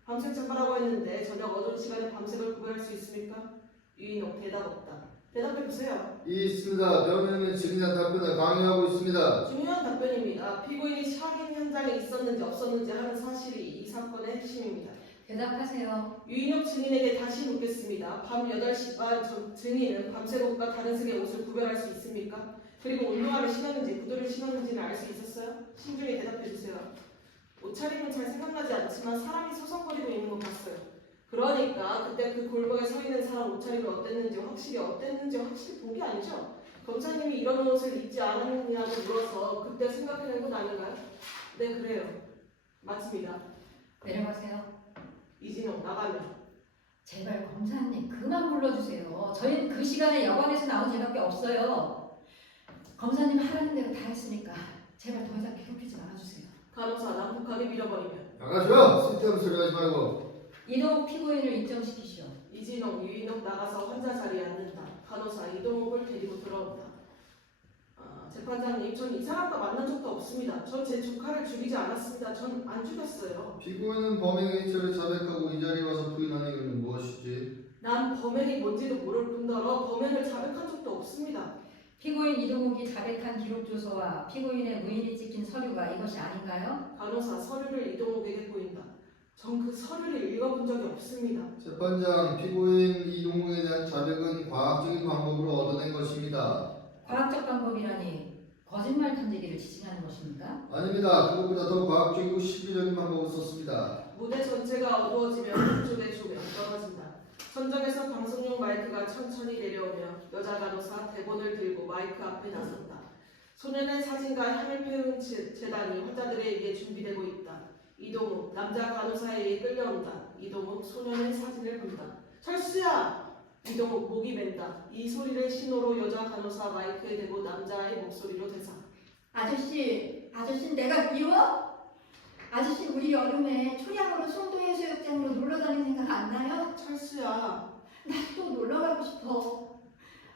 밤색 작가라고 했는데 저녁 어두운 시간에 밤색을 구별할 수 있습니까? 유인옥 대답 없다. 대답해보세요. 있습니다. 변호인은 증인의 답변을 강요하고 있습니다. 중요한 답변입니다. 피고인이 확인 현장에 있었는지 없었는지 하는 사실이 이 사건의 핵심입니다. 대답하세요. 유인옥 증인에게 다시 묻겠습니다. 밤 8시 반 증인은 밤색 옷과 다른 색의 옷을 구별할 수 있습니까? 그리고 운동화를 신었는지 구두를 신었는지는 알 수 있었어요? 신중히 대답해주세요. 옷차림은 잘 생각나지 않지만 사람이 서성거리고 있는 것 봤어요. 그러니까 그때 그 골목에 서 있는 사람 옷차림이 어땠는지 확실히 본 게 아니죠? 검사님이 이런 옷을 입지 않았느냐고 물어서 그때 생각해낸 건 아닌가요? 네, 그래요. 맞습니다. 내려가세요. 이진옥 나가면. 제발 검사님 그만 불러주세요. 저희는 그 시간에 여관에서 나온 죄밖에 없어요. 검사님 하라는 대로 다 했으니까 제발 더 이상 괴롭히지 말아주세요. 간호사 난폭하게 밀어버리면. 나가시오. 쓸데없는 소리 하지 말고. 이동 피고인을 입정시키시오. 이진옥, 유인옥 나가서 환자 자리에 앉는다. 간호사 이동욱을 데리고 들어온다. 재판장님, 전 이 사람과 만난 적도 없습니다. 전 제 조카를 죽이지 않았습니다. 전 안 죽였어요. 피고인은 범행의 일처를 자백하고 이 자리에 와서 부인하는 이유는 무엇이지? 난 범행이 뭔지도 모를 뿐더러 범행을 자백한 적도 없습니다. 피고인 이동욱이 자백한 기록 조서와 피고인의 무인이 찍힌 서류가 이것이 아닌가요? 간호사 서류를 이동욱에게 보인다. 전 그 서류를 읽어본 적이 없습니다. 재판장, 피고인 이동욱에 대한 자백은 과학적인 방법으로 얻어낸 것입니다. 과학적 방법이라니 거짓말 탐지기를 지칭하는 것입니까? 아닙니다. 그것보다 더 과학적이고 실리적인 방법을 썼습니다. 무대 전체가 어두워지며 한쪽의 조명 떨어진다. 천정에서 방송용 마이크가 천천히 내려오며 여자 간호사 대본을 들고 마이크 앞에 나선다. 소년의 사진과 향을 피운 재단이 환자들에 의해 준비되고 있다. 이동욱, 남자 간호사에 의해 끌려온다. 이동욱, 소년의 사진을 본다. 철수야! 이동욱 목이 맨다. 이 소리를 신호로 여자 간호사 마이크에 대고 남자의 목소리로 대사. 아저씨 내가 미워? 아저씨 우리 여름에 초량으로 송도 해수욕장으로 놀러 다니는 생각 안 나요? 철수야. 나 또 놀러 가고 싶어.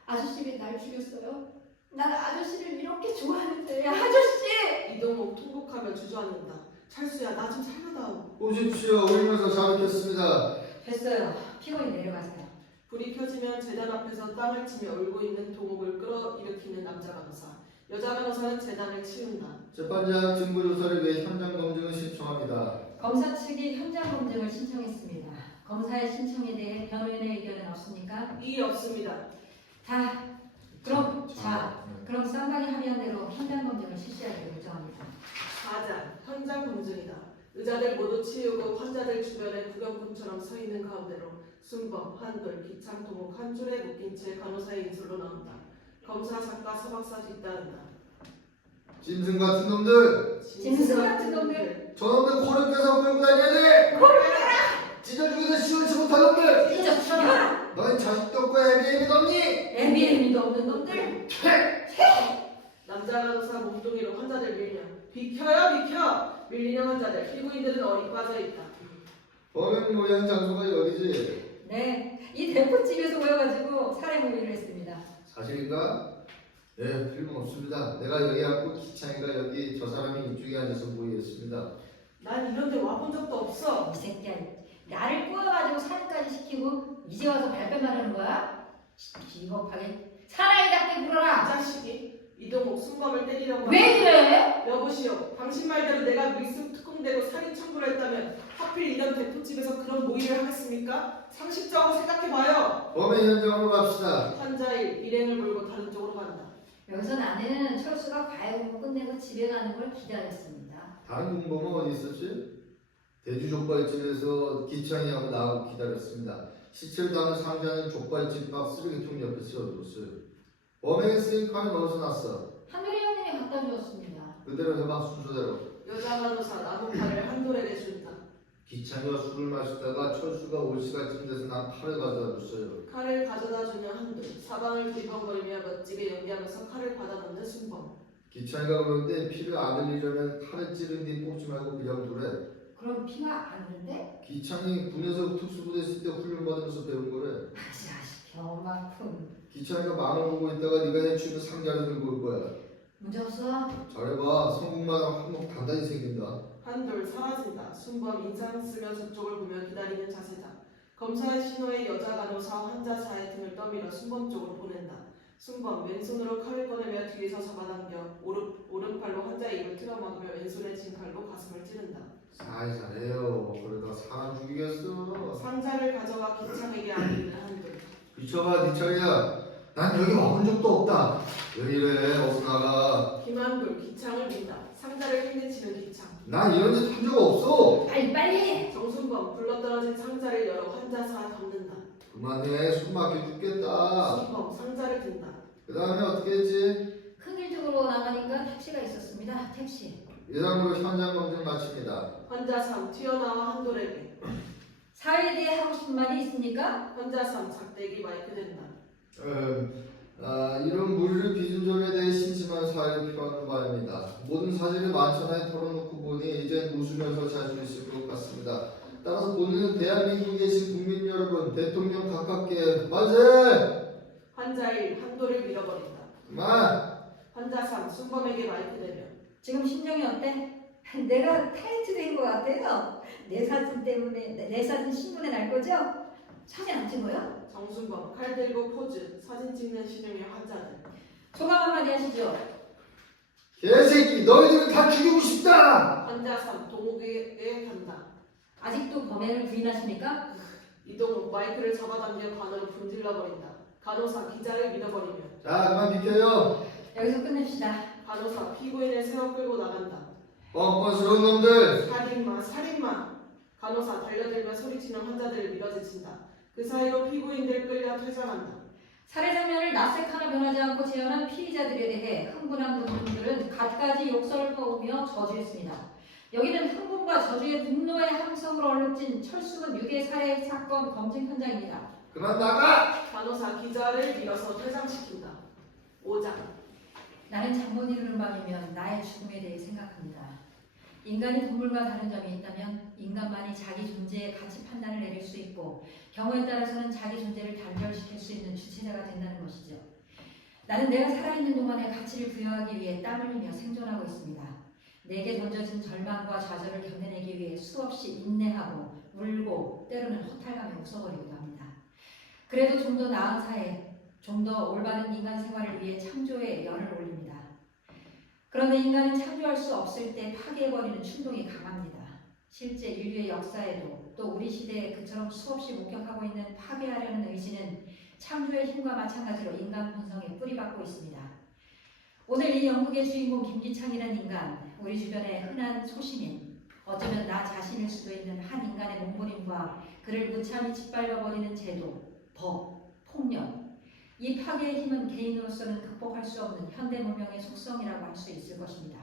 아저씨 왜 날 죽였어요? 난 아저씨를 이렇게 좋아하는데 아저씨! 이동욱 통곡하며 주저앉는다. 철수야, 나 좀 살려다오. 보십시오. 울면서 자백했습니다. 됐어요. 피고인 내려가세요. 불이 켜지면 재단 앞에서 땅을 치며 울고 있는 동욱을 끌어일으키는 남자 간호사. 여자 간호사는 재단을 치운다. 재판장, 증거조사를 위해 현장 검증을 신청합니다. 검사 측이 현장 검증을 신청했습니다. 검사의 신청에 대해 변호인의 의견은 없습니까? 이의 없습니다. 그럼 쌍방이 합의한 대로 현장 검증을 실시하기로 결정합니다. 4장 현장 검증이다. 의자들 모두 치우고 환자들 주변에 구경꾼처럼 서 있는 가운데로 순범, 한돌, 기창, 동욱 한 줄에 묶인 채 간호사의 인솔로 나온다. 검사, 작가, 서박사 뒤따른다. 짐승 같은 놈들! 짐승 같은 놈들! 저놈들 코를 빼서 끌고 다녀야 돼! 찢어 죽이는 시원치 못한 놈들! 진짜 죽여라! 너희 자식도 없고 애비애비 없니? 애비애미도 없는 놈들! 남자 간호사 몸뚱이로 환자들 밀며 비켜요 비켜! 밀리는 환자들, 피고인들은 어리 빠져있다. 범행 모양 장소가 어디지? 네, 이 대포집에서 모여가지고 살해 모의를 했습니다. 사실인가? 네, 틀림없습니다. 내가 여기 앉고 기창이가 여기, 저 사람이 이쪽에 앉아서 모이겠습니다. 난 이런 데 와본 적도 없어. 이 새끼야, 나를 꼬여가지고 사인까지 시키고 이제 와서 발뺌하려는 거야? 비겁하게 사나이답게 이 굴어라. 자식이 이동욱 순범을 때리려고 왜 이래? 여보시오, 당신 말대로 내가 밀수 특공대로 살인 청구를 했다면 하필 이런 대포집에서 그런 모의를 하겠습니까? 상식적으로 생각해봐요. 범행 현장으로 갑시다. 환자일 일행을 몰고 다른 쪽으로 간다. 여기서 나는 철수가 과외 공부 끝내고 집에 가는 걸 기다렸습니다. 다른 공범은 어디 있었지? 대주 족발집에서 기창이하고 나하고 기다렸습니다. 시체를 담은 상자는 족발집 앞 쓰레기통 옆에 세워뒀어요. 범행에 쓰인 칼은 어디서 났어? 한누리 형님이 갖다 주었습니다. 그대로 해봐, 순서대로. 여자 간호사 나무칼을 한돌에게 준다. 기창이가 술을 마시다가 철수가 올 시간쯤 돼서 난 칼을 가져다 줬어요. 칼을 가져다 주는 한돌, 사방을 뒤범거리며 멋지게 연기하면서 칼을 받아넣는 순범. 기창이가 그러는데 피를 안 흘리려면 칼을 찌른 뒤 뽑지 말고 그냥 두래. 그럼 피가 안 흐른데? 기창이 군에서 특수부대 있을 때 훈련 받으면서 배운 거래. 아씨 병만큼. 기창이가 만원 보고 있다가 네가 해치우는 상자를 들고 올 거야. 문제 없어? 잘해봐. 성공만 하면 한몫 단단히 생긴다. 한돌 사라진다. 순범 인상 쓰며 저쪽을 보며 기다리는 자세다. 검사의 신호에 여자 간호사 환자사의 등을 떠밀어 순범 쪽으로 보낸다. 순범 왼손으로 칼을 꺼내며 뒤에서 잡아당겨 오른팔로 환자의 입을 틀어막으며 왼손에 진 칼로 가슴을 찌른다. 잘해요. 그러다 사람 죽이겠어. 상자를 가져가 기창에게 안기는 한돌. 비춰봐, 네 차례야. 난 여기 와본 적도 없다. 왜 이래? 어서 나가. 김한돌 기창을 민다. 상자를 팽개치는 기창. 난 이런 짓 한 적 없어. 빨리. 정순범 굴러떨어진 상자를 열어 환자사 덮는다. 그만해. 숨 막혀 죽겠다. 순범 상자를 든다. 그 다음에 어떻게 했지? 큰 길 쪽으로 나가니까 택시가 있었습니다. 택시. 예상으로 현장 검증 마칩니다. 환자 3 튀어나와 한돌에게. 사회에 대해 하고 싶은 말이 있습니까? 환자 3 작대기 마이크 된다. 이런 물류 비준점에 대해 심심한 사회가 필요한 바입니다. 모든 사실을 만천하에 털어놓고 보니 이젠 웃으면서 잘 수 있을 것 같습니다. 따라서 본인은 대한민국에 계신 국민 여러분, 대통령 가깝게 만세! 환자 1 한돌을 밀어버린다. 그만! 환자 3 순범에게 마이크 대며. 지금 심정이 어때? 내가 타이트 된 것 같아요. 내 사진 때문에 내 사진 신문에 날 거죠? 사진 안 찍어요? 정순범 칼 들고 포즈 사진 찍는 신용의 환자들. 소감 한마디 하시죠. 개새끼, 너희들은 다 죽이고 싶다! 환자 3 동욱에게 간다. 아직도 범행을 부인하십니까? 이동욱 마이크를 잡아당겨 관으로 분질러버린다. 간호사 기자를 밀어버리며. 자, 그만 비켜요. 여기서 끝냅시다. 간호사 피고인을 세워 끌고 나간다. 뻔뻔스러운 놈들! 살인마 살인마. 간호사 달려들며 소리치는 환자들을 밀어제친다. 그 사이로 피고인들 끌려 퇴장한다. 살해 장면을 낯색 하나 변하지 않고 재현한 피의자들에 대해 흥분한 분들은 갖가지 욕설을 퍼오며 저주했습니다. 여기는 흥분과 저주의 분노의 함성으로 얼룩진 철수군 유괴 살해 사건 검증 현장입니다. 그만 나가! 간호사 기자를 밀어서 퇴장시킨다. 5장. 나는 잠 못 이루는 밤이면 나의 죽음에 대해 생각합니다. 인간이 동물과 다른 점이 있다면 인간만이 자기 존재의 가치 판단을 내릴 수 있고 경우에 따라서는 자기 존재를 단절시킬 수 있는 주체자가 된다는 것이죠. 나는 내가 살아있는 동안에 가치를 부여하기 위해 땀을 흘리며 생존하고 있습니다. 내게 던져진 절망과 좌절을 견뎌내기 위해 수없이 인내하고 울고 때로는 허탈감에 웃어버리기도 합니다. 그래도 좀 더 나은 사회, 좀 더 올바른 인간 생활을 위해 창조에 열을 올립니다. 그런데 인간은 창조할 수 없을 때 파괴해버리는 충동이 강합니다. 실제 인류의 역사에도 또 우리 시대에 그처럼 수없이 목격하고 있는 파괴하려는 의지는 창조의 힘과 마찬가지로 인간 본성에 뿌리박고 있습니다. 오늘 이 연극의 주인공 김기창이라는 인간, 우리 주변의 흔한 소시민, 어쩌면 나 자신일 수도 있는 한 인간의 몸부림과 그를 무참히 짓밟아버리는 제도, 법, 폭력, 이 파괴의 힘은 개인으로서는 극복할 수 없는 현대 문명의 속성이라고 할 수 있을 것입니다.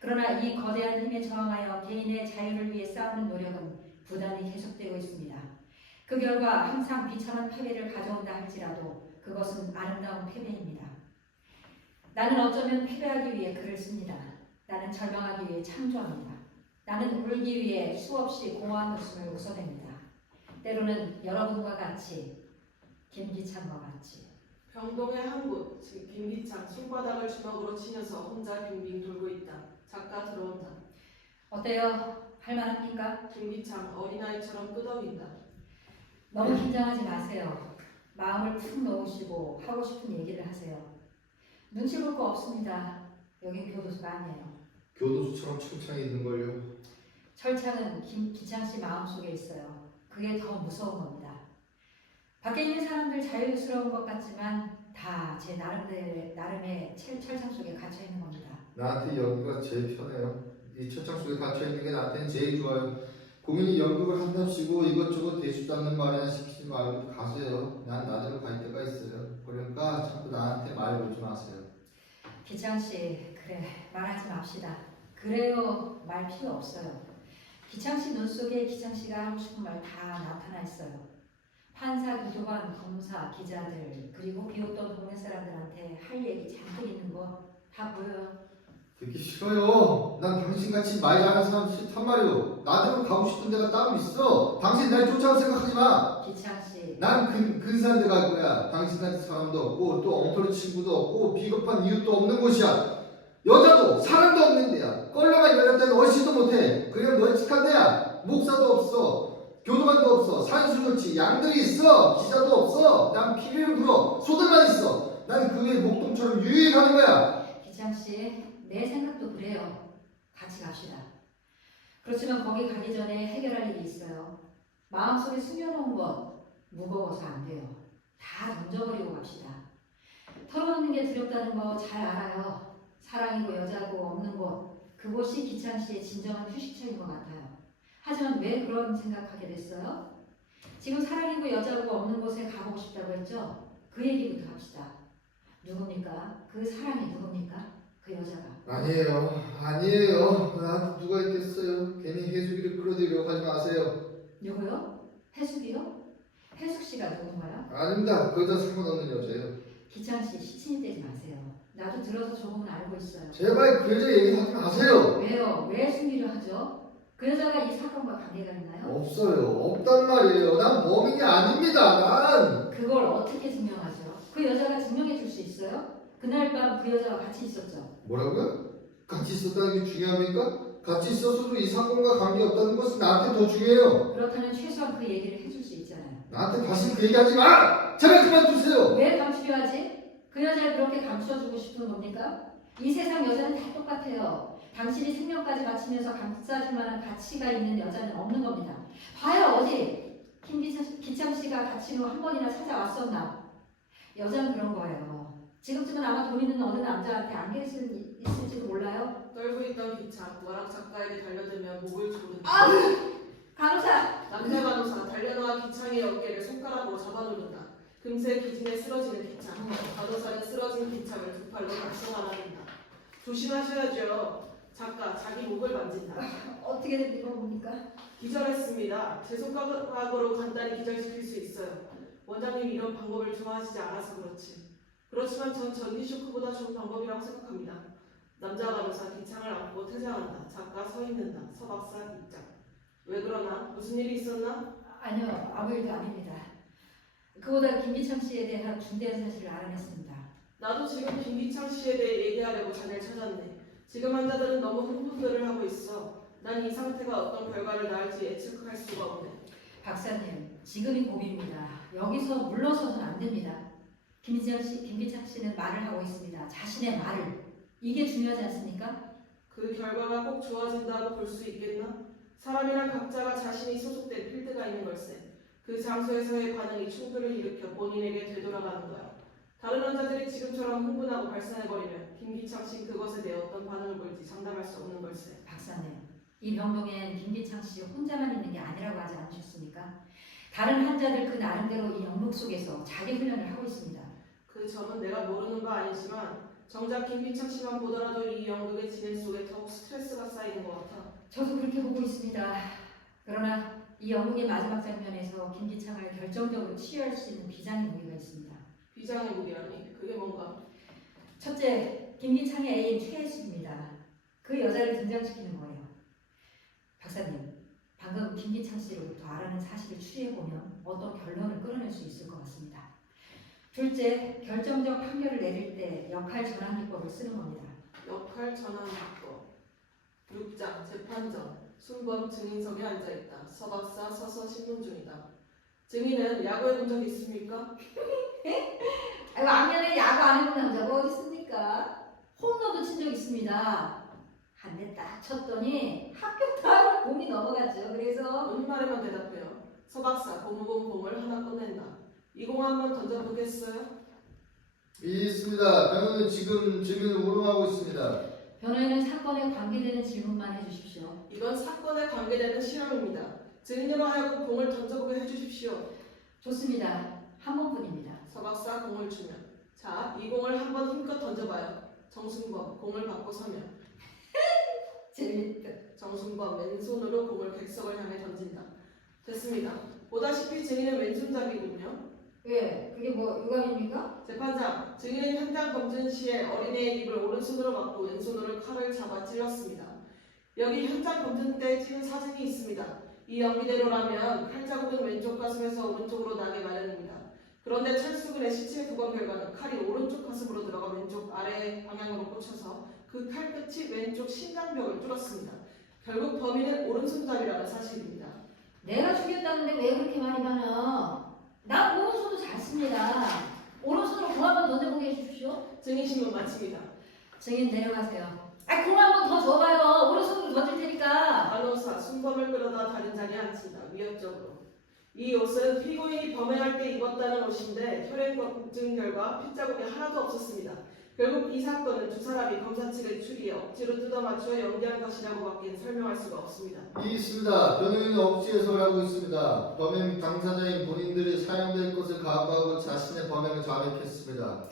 그러나 이 거대한 힘에 저항하여 개인의 자유를 위해 싸우는 노력은 부단히 계속되고 있습니다. 그 결과 항상 비참한 패배를 가져온다 할지라도 그것은 아름다운 패배입니다. 나는 어쩌면 패배하기 위해 글을 씁니다. 나는 절망하기 위해 창조합니다. 나는 울기 위해 수없이 고아한 웃음을 웃어냅니다. 때로는 여러분과 같이, 김기창과 같이. 병동의 한 곳, 즉 김기창 손바닥을 주먹으로 치면서 혼자 빙빙 돌고 있다. 작가 들어온다. 어때요? 할만합니까? 김기창 어린아이처럼 끄덕인다. 너무 긴장하지 마세요. 마음을 푹 넣으시고 하고 싶은 얘기를 하세요. 눈치 볼 거 없습니다. 여긴 교도소가 아니에요. 교도소처럼 철창이 있는걸요. 철창은 기창 씨 마음속에 있어요. 그게 더 무서운 겁니다. 밖에 있는 사람들 자유스러운 것 같지만 다 제 나름의 철창 속에 갇혀 있는 겁니다. 나한테 여기가 제일 편해요. 이 철창 속에 갇혀있는 게 나한테는 제일 좋아요. 공인이 연극을 한답시고 이것저것 대수도 않는 말이나 시키지 말고 가세요. 난 나대로 갈 때가 있어요. 그러니까 자꾸 나한테 말 걸지 마세요. 기창 씨, 그래 말하지 맙시다. 그래요 말 필요 없어요. 기창 씨 눈 속에 기창 씨가 하고 싶은 말 다 나타나 있어요. 판사, 교도관, 검사, 기자들 그리고 비웃던 동네 사람들한테 할 얘기 잔뜩 있는 거 다 보여요. 듣기 싫어요. 난 당신같이 말 잘하는 사람 싫단 말이오. 나대로 가고 싶은 데가 따로 있어. 당신 날 쫓아올 생각하지 마. 기창 씨, 난 근사한 데 갈 거야. 당신 같은 사람도 없고 또 엉터리 친구도 없고 비겁한 이웃도 없는 곳이야. 여자도 사람도 없는 데야. 껄렁한 여자들은 얼씨도 못해. 그냥 널찍한 데야. 목사도 없어. 교도관도 없어. 산수조치 양들이 있어. 기자도 없어. 난 피리를 불어. 소들만 있어. 난 그 위에 목동처럼 유유히 가는 거야. 기창 씨, 내 생각도 그래요. 같이 갑시다. 그렇지만 거기 가기 전에 해결할 일이 있어요. 마음속에 숨겨놓은 것 무거워서 안 돼요. 다 던져버리고 갑시다. 털어놓는 게 두렵다는 거 잘 알아요. 사랑이고 여자고 없는 곳, 그곳이 기창 씨의 진정한 휴식처인 것 같아요. 하지만 왜 그런 생각하게 됐어요? 지금 사랑이고 여자고 없는 곳에 가보고 싶다고 했죠? 그 얘기부터 합시다. 누굽니까? 그 사랑이 누굽니까? 그 여자가. 아니에요. 나한테 누가 있겠어요. 괜히 해수기를 끌어들이려고 하지 마세요. 누구요? 해숙이요? 해숙 씨가 누군가요? 아닙니다. 그 여자 상관없는 여자예요. 기창 씨 시침이 떼지 마세요. 나도 들어서 조금은 알고 있어요. 제발 그 여자 얘기하지 마세요. 왜요? 왜 숨기려 하죠? 그 여자가 이 사건과 관계가 있나요? 없어요. 없단 말이에요. 난 범인이 아닙니다. 난. 그걸 어떻게 증명하죠? 그 여자가 증명해 줄 수 있어요? 그날 밤 그 여자와 같이 있었죠? 뭐라고요? 같이 있었다는 게 중요합니까? 같이 있었어도 이 사건과 관계없다는 것은 나한테 더 중요해요. 그렇다면 최소한 그 얘기를 해줄 수 있잖아요. 나한테 다시 그 얘기하지 마! 제발 그만두세요. 왜 감추려 하지? 그 여자를 그렇게 감춰주고 싶은 겁니까? 이 세상 여자는 다 똑같아요. 당신이 생명까지 바치면서 감싸줄 만한 가치가 있는 여자는 없는 겁니다. 봐요 어디? 기창 씨가 가치로 한 번이나 찾아왔었나? 여자는 그런 거예요. 지금쯤은 아마 돈 있는 어느 남자한테 안겨 있을지도 몰라요. 떨고 있던 기창 워낙 작가에게 달려들며 목을 조른다. 간호사! 남자 간호사 달려나와 기창의 어깨를 손가락으로 잡아누른다. 금세 기진에 쓰러지는 기창. 간호사는 쓰러진 기창을 두 팔로 각성하나는다. 조심하셔야죠. 작가 자기 목을 만진다. 어떻게 된 이거 뭡니까? 기절했습니다. 제 손가락으로 간단히 기절시킬 수 있어요. 원장님이 이런 방법을 좋아하시지 않아서 그렇지. 그렇지만 전 전기 쇼크보다 좋은 방법이라고 생각합니다. 남자 간호사 기창을 안고 퇴장한다. 작가 서 있는다. 서 박사 입장. 왜 그러나? 무슨 일이 있었나? 아니요, 아무 일도 아닙니다. 그보다 김기창 씨에 대한 중대한 사실을 알아냈습니다. 나도 지금 김기창 씨에 대해 얘기하려고 자네를 찾았네. 지금 환자들은 너무 흥분들을 하고 있어. 난 이 상태가 어떤 결과를 낳을지 예측할 수가 없네. 박사님, 지금이 고비입니다. 여기서 물러서서는 안 됩니다. 김기창 씨는 말을 하고 있습니다. 자신의 말을. 이게 중요하지 않습니까? 그 결과가 꼭 좋아진다고 볼 수 있겠나? 사람이란 각자가 자신이 소속된 필드가 있는 걸세. 그 장소에서의 반응이 충돌을 일으켜 본인에게 되돌아가는 거야. 다른 환자들이 지금처럼 흥분하고 발산해버리면 김기창 씨 그것에 대해 어떤 반응을 볼지 장담할 수 없는 걸세. 박사님, 이 병동엔 김기창 씨 혼자만 있는 게 아니라고 하지 않으셨습니까? 다른 환자들 그 나름대로 이 영국 속에서 자기 훈련을 하고 있습니다. 그 점은 내가 모르는 바 아니지만 정작 김기창 씨만 보더라도 이 연극의 진행 속에 더욱 스트레스가 쌓이는 것 같아. 저도 그렇게 보고 있습니다. 그러나 이 영국의 마지막 장면에서 김기창을 결정적으로 치유할 수 있는 비장의 무기가 있습니다. 비장의 무기라니 그게 뭔가? 첫째, 김기창의 애인 최혜숙입니다. 그 여자를 등장시키는 거예요. 박사님, 방금 김기창 씨로부터 알아낸 사실을 추리해보면 어떤 결론을 끌어낼 수 있을 것 같습니다. 둘째, 결정적 판결을 내릴 때 역할 전환 기법을 쓰는 겁니다. 역할 전환 기법. 6장 재판정. 순범 증인석에 앉아있다. 서박사 서서 신문 중이다. 증인은 야구해 본 적 있습니까? 아이고, 안면에 야구 안 해본 남자가 어디 있습니까? 홈런도 친 적 있습니다. 한 대 딱 쳤더니 학교 다 공이 넘어갔죠. 그래서 본말에만 대답해요. 서박사 고무공 공을 하나 꺼낸다. 이 공 한번 던져보겠어요? 있습니다. 변호인은 지금 증인을 우롱하고 있습니다. 변호인은 사건에 관계되는 질문만 해주십시오. 이건 사건에 관계되는 실험입니다. 증인으로 하여금 공을 던져보게 해주십시오. 좋습니다. 한 번뿐입니다. 서박사 공을 주면 자, 이 공을 한번 힘껏 던져봐요. 정순범 공을 받고 서면 재밌다. 정순범 왼손으로 공을 객석을 향해 던진다. 됐습니다. 보다시피 증인은 왼손잡이군요. 왜? 그게 뭐 유감입니까? 재판장, 증인은 현장 검증 시에 어린애의 입을 오른손으로 막고 왼손으로 칼을 잡아 찔렀습니다. 여기 현장 검증 때 찍은 사진이 있습니다. 이 연기대로라면 칼자국은 왼쪽 가슴에서 오른쪽으로 나게 마련입니다. 그런데 철수근의 시체 부검 결과는 칼이 오른쪽 가슴으로 들어가 왼쪽 아래 방향으로 꽂혀서 그 칼끝이 왼쪽 심장벽을 뚫었습니다. 결국 범인은 오른손잡이라는 사실입니다. 내가 죽였다는데 왜 그렇게 말이 많아? 난 오른손도 잘 씁니다. 오른손으로 공 한 번 던져보게 해주십시오. 증인 신문 마칩니다. 증인 내려가세요. 아, 공 한 번 더 줘봐요. 오른손으로 던질 테니까. 간호사, 순범을 끌어다 다른 자리에 앉힌다. 위협적으로. 이 옷은 피고인이 범행할 때 입었다는 옷인데 혈액 검증 결과 핏자국이 하나도 없었습니다. 결국 이 사건은 두 사람이 검사 측의 추리에 억지로 뜯어맞춰 연기한 것이라고밖에 설명할 수가 없습니다. 있습니다. 변호인은 억지 해석을 하고 있습니다. 범행 당사자인 본인들이 사용될 것을 각오하고 자신의 범행을 자백했습니다.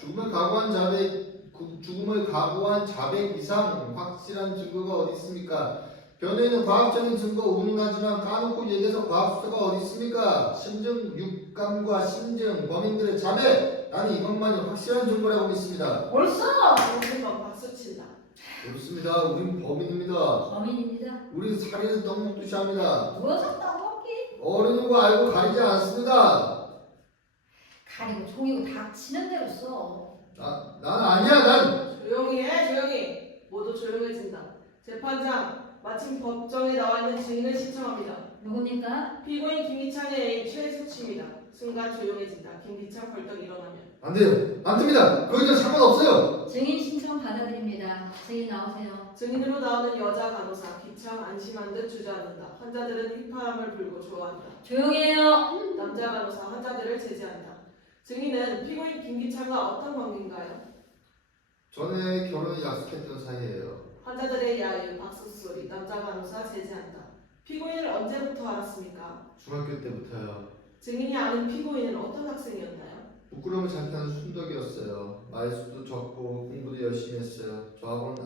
죽음을 각오한 자백 이상 확실한 증거가 어디 있습니까? 변호인은 과학적인 증거 운운하지만 까놓고 얘기해서 과학수사가 어디 있습니까? 심증, 육감과 심증, 범인들의 자백! 나는 이것만이 확실한 증거라고 믿습니다. 벌써? 정순범 박수친다. 그렇습니다. 우린 범인입니다. 범인입니다. 우린 살인은 떡먹듯이 합니다. 누워서 떠먹기? 어른인 거 알고 가리지 않습니다. 가리고 종이고 닥치는 대로 써. 난 아니야. 난 조용히 해, 조용히. 모두 조용해진다. 재판장, 마침 법정에 나와 있는 증인을 신청합니다. 누굽니까? 피고인 김기창의 애인 최수치입니다. 순간 조용해진다. 김기창 벌떡 일어나면 안 돼요. 안 됩니다. 거기는 상관없어요. 증인 신청 받아드립니다. 증인 나오세요. 증인으로 나오는 여자 간호사 기참 안심한 듯 주저앉는다. 환자들은 휘파람을 불고 좋아한다. 조용해요. 남자 간호사 환자들을 제지한다. 증인은 피고인 김기창과 어떤 관계인가요? 전에 결혼을 약속했던 사이예요. 환자들의 야유, 박수 소리, 남자 간호사 제지한다. 피고인을 언제부터 알았습니까? 중학교 때부터요. 증인이 아는 피고인은 어떤 학생이었나요? 부끄러움을 잘 타는 순덕이었어요. 말수도 적고 공부도 열심히 했어요. 저하고는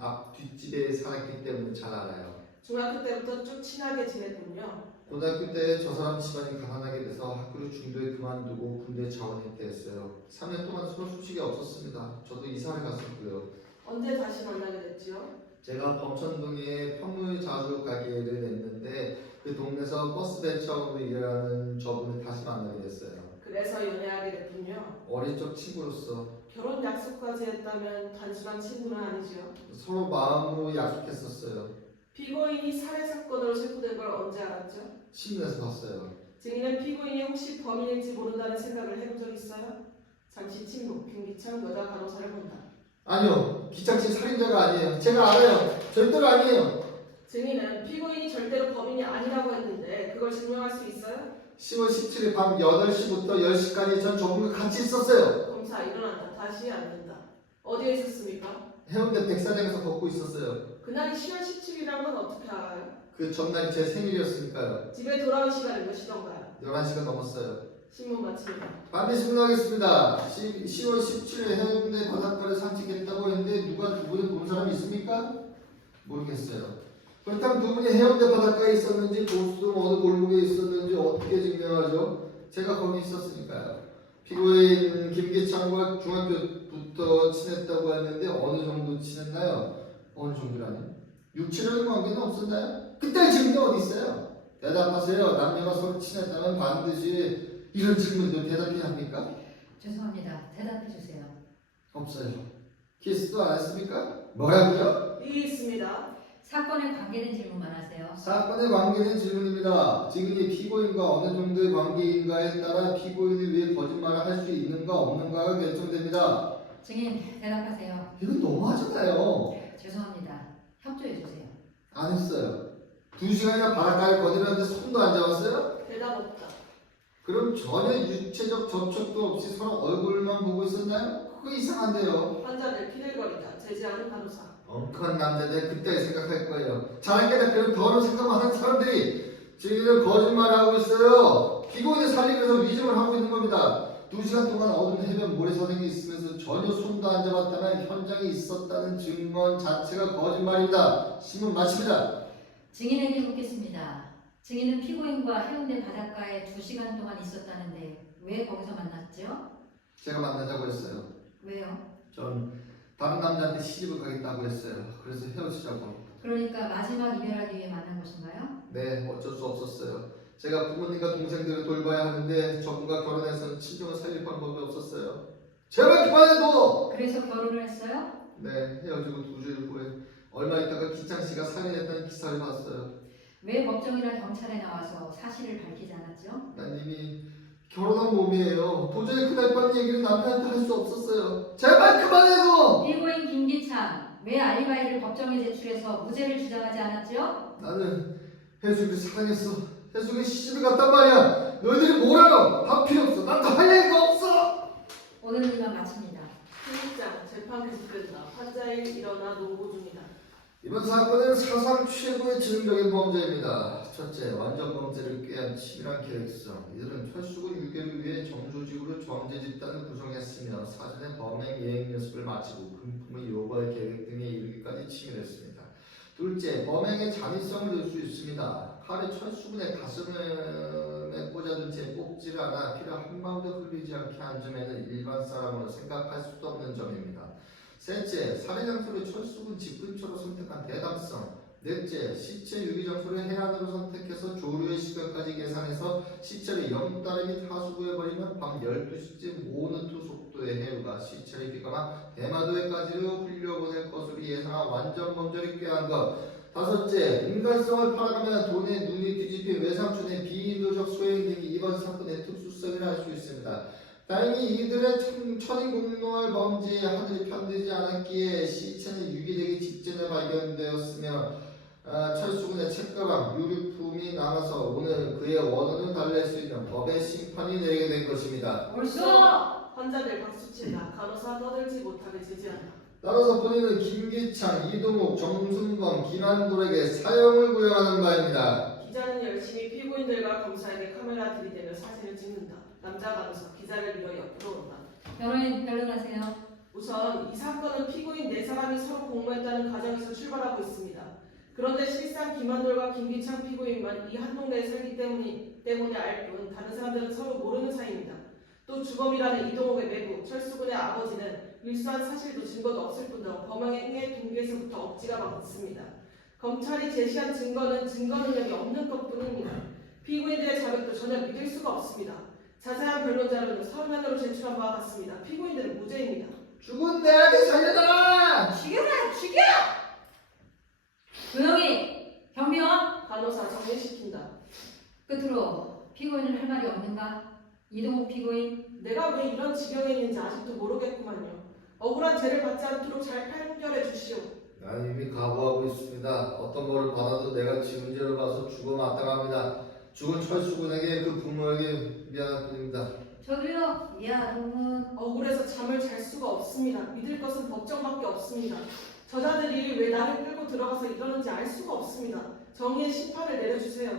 앞 뒷집에 살았기 때문에 잘 알아요. 중학교 때부터 쭉 친하게 지냈군요. 고등학교 때 저 사람 집안이 가난하게 돼서 학교를 중도에 그만두고 군대 자원했대 했어요. 3년 동안 서로 소식이 없었습니다. 저도 이사를 갔었고요. 언제 다시 만나게 됐지요? 제가 범천동에 판물 자주 가게를 냈는데 그 동네에서 버스 배차원으로 일하는 저분을 다시 만나게 됐어요. 그래서 연애하게 됐군요. 어릴 적 친구로서 결혼 약속까지 했다면 단순한 친구는 아니지요. 서로 마음으로 약속했었어요. 피고인이 살해 사건으로 체포된 걸 언제 알았죠? 신문에서 봤어요. 증인은 피고인이 혹시 범인일지 모른다는 생각을 해본 적 있어요? 잠시 침묵. 김기창 여자 간호사를 본다. 아니요. 기창씨 살인자가 아니에요. 제가 알아요. 절대로 아니에요. 증인은 피고인이 절대로 범인이 아니라고 했는데 그걸 증명할 수 있어요? 10월 17일 밤 8시부터 10시까지 전 저분과 같이 있었어요. 검사 일어난다. 다시 앉는다. 어디에 있었습니까? 해운대 백사장에서 걷고 있었어요. 그날이 10월 17일이란 건 어떻게 알아요? 그 전날이 제 생일이었으니까요. 집에 돌아온 시간이 몇 시던가요? 11시가 넘었어요. 신문 마칩니다. 반대 신문하겠습니다. 10월 17일 해운대 바닷가를 산책했다고 했는데 누가 두 분을 본 사람이 있습니까? 모르겠어요. 그렇다면 두 분이 해운대 바닷가에 있었는지 보수도 어느 골목에 있었는지 어떻게 증명하죠? 제가 거기 있었으니까요. 피고인 김기창과 중학교부터 친했다고 했는데 어느 정도 친했나요? 어느 정도라니? 육체적인 관계는 없었나요? 그때 증명이 어디 있어요? 대답하세요. 남녀가 서로 친했다면 반드시 이런 질문도 대답해야 합니까? 죄송합니다. 대답해 주세요. 없어요. 키스도 안 했습니까? 뭐라고요? 이 있습니다. 사건에 관계된 질문만 하세요. 사건에 관계된 질문입니다. 증인이 피고인과 어느 정도의 관계인가에 따라 피고인이 왜 거짓말을 할 수 있는가 없는가가 결정됩니다. 증인 대답하세요. 이건 너무하잖아요. 죄송합니다. 협조해 주세요. 안 했어요. 2시간이나 바닷가를 거닐었는데 손도 안 잡았어요? 대답 없다. 그럼 전혀 유체적 접촉도 없이 서로 얼굴만 보고 있었나요? 그거 이상한데요. 환자들 피들거리다. 제지하는 간호사. 엉뚱한 남자들 그때 생각할 거예요. 잘하게 그런 더러운 생각만 하는 사람들이 증인은 거짓말하고 있어요. 피고인을 살리기 위해서 위증을 하고 있는 겁니다. 2시간 동안 어두운 해변 모래사장에 있으면서 전혀 손도 안 잡았다면 현장에 있었다는 증언 자체가 거짓말입니다. 신문 마칩니다. 증인에게 묻겠습니다. 증인은 피고인과 해운대 바닷가에 2시간 동안 있었다는데 왜 거기서 만났죠? 제가 만나자고 했어요. 왜요? 전 다른 남자한테 시집을 가겠다고 했어요. 그래서 헤어지자고. 그러니까 마지막 이별하기 위해 만난 것인가요? 네, 어쩔 수 없었어요. 제가 부모님과 동생들을 돌봐야 하는데 저분과 결혼해서는 친정을 살릴 방법이 없었어요. 제발 그만해도! 그래서 결혼을 했어요? 네, 헤어지고 2주일 후에 얼마 있다가 기창 씨가 살인했다는 기사를 봤어요. 왜 법정이나 경찰에 나와서 사실을 밝히지 않았죠? 난 이미 결혼한 몸이에요. 도저히 그날 밤 얘기를 남편한테 할 수 없었어요. 제발 그만해도! 피고인 김기창 왜 알리바이를 법정에 제출해서 무죄를 주장하지 않았죠? 나는 혜숙이를 사랑했어. 혜숙이 시집을 갔단 말이야. 너희들이 뭘 알아? 다 필요 없어. 난 더 할 얘기가 없어. 오늘은 이만 마칩니다. 피의장 재판 계속된다. 환자일 일어나 노고 중이다. 이번 사건은 사상 최고의 지능적인 범죄입니다. 첫째, 완전 범죄를 꾀한 치밀한 계획성. 이들은 철수군 유괴를 위해 정조직으로 범죄 집단을 구성했으며 사전에 범행 예행 연습을 마치고 금품을 요구할 계획 등에 이르기까지 치밀했습니다. 둘째, 범행의 잔인성을 들 수 있습니다. 칼을 철수군의 가슴에 꽂아둔 채 뽑지를 않아 피를 한 방울도 흘리지 않게 한 점에는 일반 사람으로 생각할 수도 없는 점입니다. 셋째, 살해 장소를 철수군 집 근처로 선택한 대담성. 넷째, 시체 유기 장소를 해안으로 선택해서 조류의 시간까지 계산해서 시체를 영따르 및 하수구에 버리면 밤 12시쯤 모노투 속도의 해류가 시체를 비거나 대마도에까지로 흘려보낼 것으로 예상한 완전 범죄를 꾀한 것. 다섯째, 인간성을 팔아가며 돈에 눈이 뒤집힌 외삼촌의 비인도적 소행 등이 이번 사건의 특수성이라 할 수 있습니다. 다행히 이들의 천인공노할 범죄에 하늘이 편들지 않았기에 시체는 유기되기 직전에 발견되었으며 철수군의 책가방, 유류품이 남아서 오늘 그의 원혼을 달랠 수 있는 법의 심판이 내리게 된 것입니다. 옳소! 환자들 박수친다. 간호사 떠들지 못하게 제지한다. 따라서 본인은 김기창, 이동욱, 정순범, 김한돌에게 사형을 구형하는 바입니다. 기자는 열심히 피고인들과 검사에게 카메라 들이대며 사진을 찍는다. 남자 간호사 기자를 밀어 옆으로 온다. 변호인 변론하세요. 우선 이 사건은 피고인 4사람이 서로 공모했다는 가정에서 출발하고 있습니다. 그런데 실상 김한돌과 김기창 피고인만 이 한 동네에 살기 때문에 알 뿐 다른 사람들은 서로 모르는 사이입니다. 또 주범이라는 이동욱의 매부, 철수군의 아버지는 일수한 사실도 증거도 없을 뿐더러 범행의 동기에서부터 억지가 많습니다. 검찰이 제시한 증거는 증거 능력이 없는 것뿐입니다. 피고인들의 자백도 전혀 믿을 수가 없습니다. 자세한 변론 자료는 31으로 제출한 바와 같습니다. 피고인들은 무죄입니다. 죽은 내 아들 살려달라! 죽여라! 죽여! 조용히! 경비원! 간호사 정리시킨다. 끝으로 피고인은 할 말이 없는가? 이동욱 피고인 내가 왜 이런 지경에 있는지 아직도 모르겠구만요. 억울한 죄를 받지 않도록 잘 판결해 주시오. 난 이미 각오하고 있습니다. 어떤 벌을 받아도 내가 지은 죄를 봐서 죽어 마땅합니다. 죽은 철수군에게 그 부모에게 미안할 뿐입니다. 저도요. 이 아동은 억울해서 잠을 잘 수가 없습니다. 믿을 것은 법정밖에 없습니다. 저자들이 왜 나를 끌고 들어가서 이러는지 알 수가 없습니다. 정의의 심판을 내려주세요.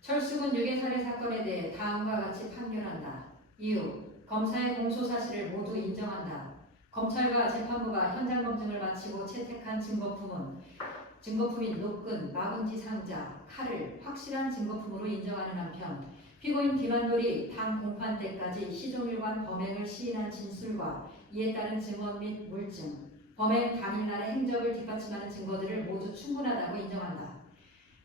철수군 유괴살해 사건에 대해 다음과 같이 판결한다. 이유, 검사의 공소 사실을 모두 인정한다. 검찰과 재판부가 현장 검증을 마치고 채택한 증거품인 노끈, 마군지 상자, 칼을 확실한 증거품으로 인정하는 한편 피고인 김한돌이 당 공판 때까지 시종일관 범행을 시인한 진술과 이에 따른 증언 및 물증, 범행 당일날의 행적을 뒷받침하는 증거들을 모두 충분하다고 인정한다.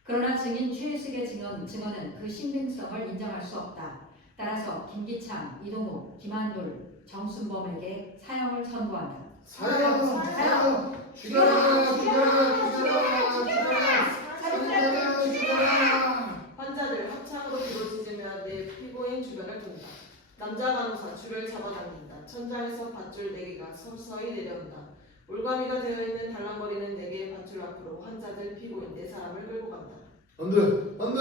그러나 증인 최혜숙의 증언은 그 신빙성을 인정할 수 없다. 따라서 김기창, 이동욱, 김한돌, 정순범에게 사형을 선고한다. 사형! 죽여라! 환자들 합창으로 부르짖으며 내 피고인 주변을 돈다. 남자 간호사 줄을 잡아당긴다. 천장에서 밧줄 4개가 서서히 내려온다. 올가미가 되어있는 달랑거리는 4개의 밧줄 앞으로 환자들 피고인 4사람을 끌고 간다. 안돼! 안돼!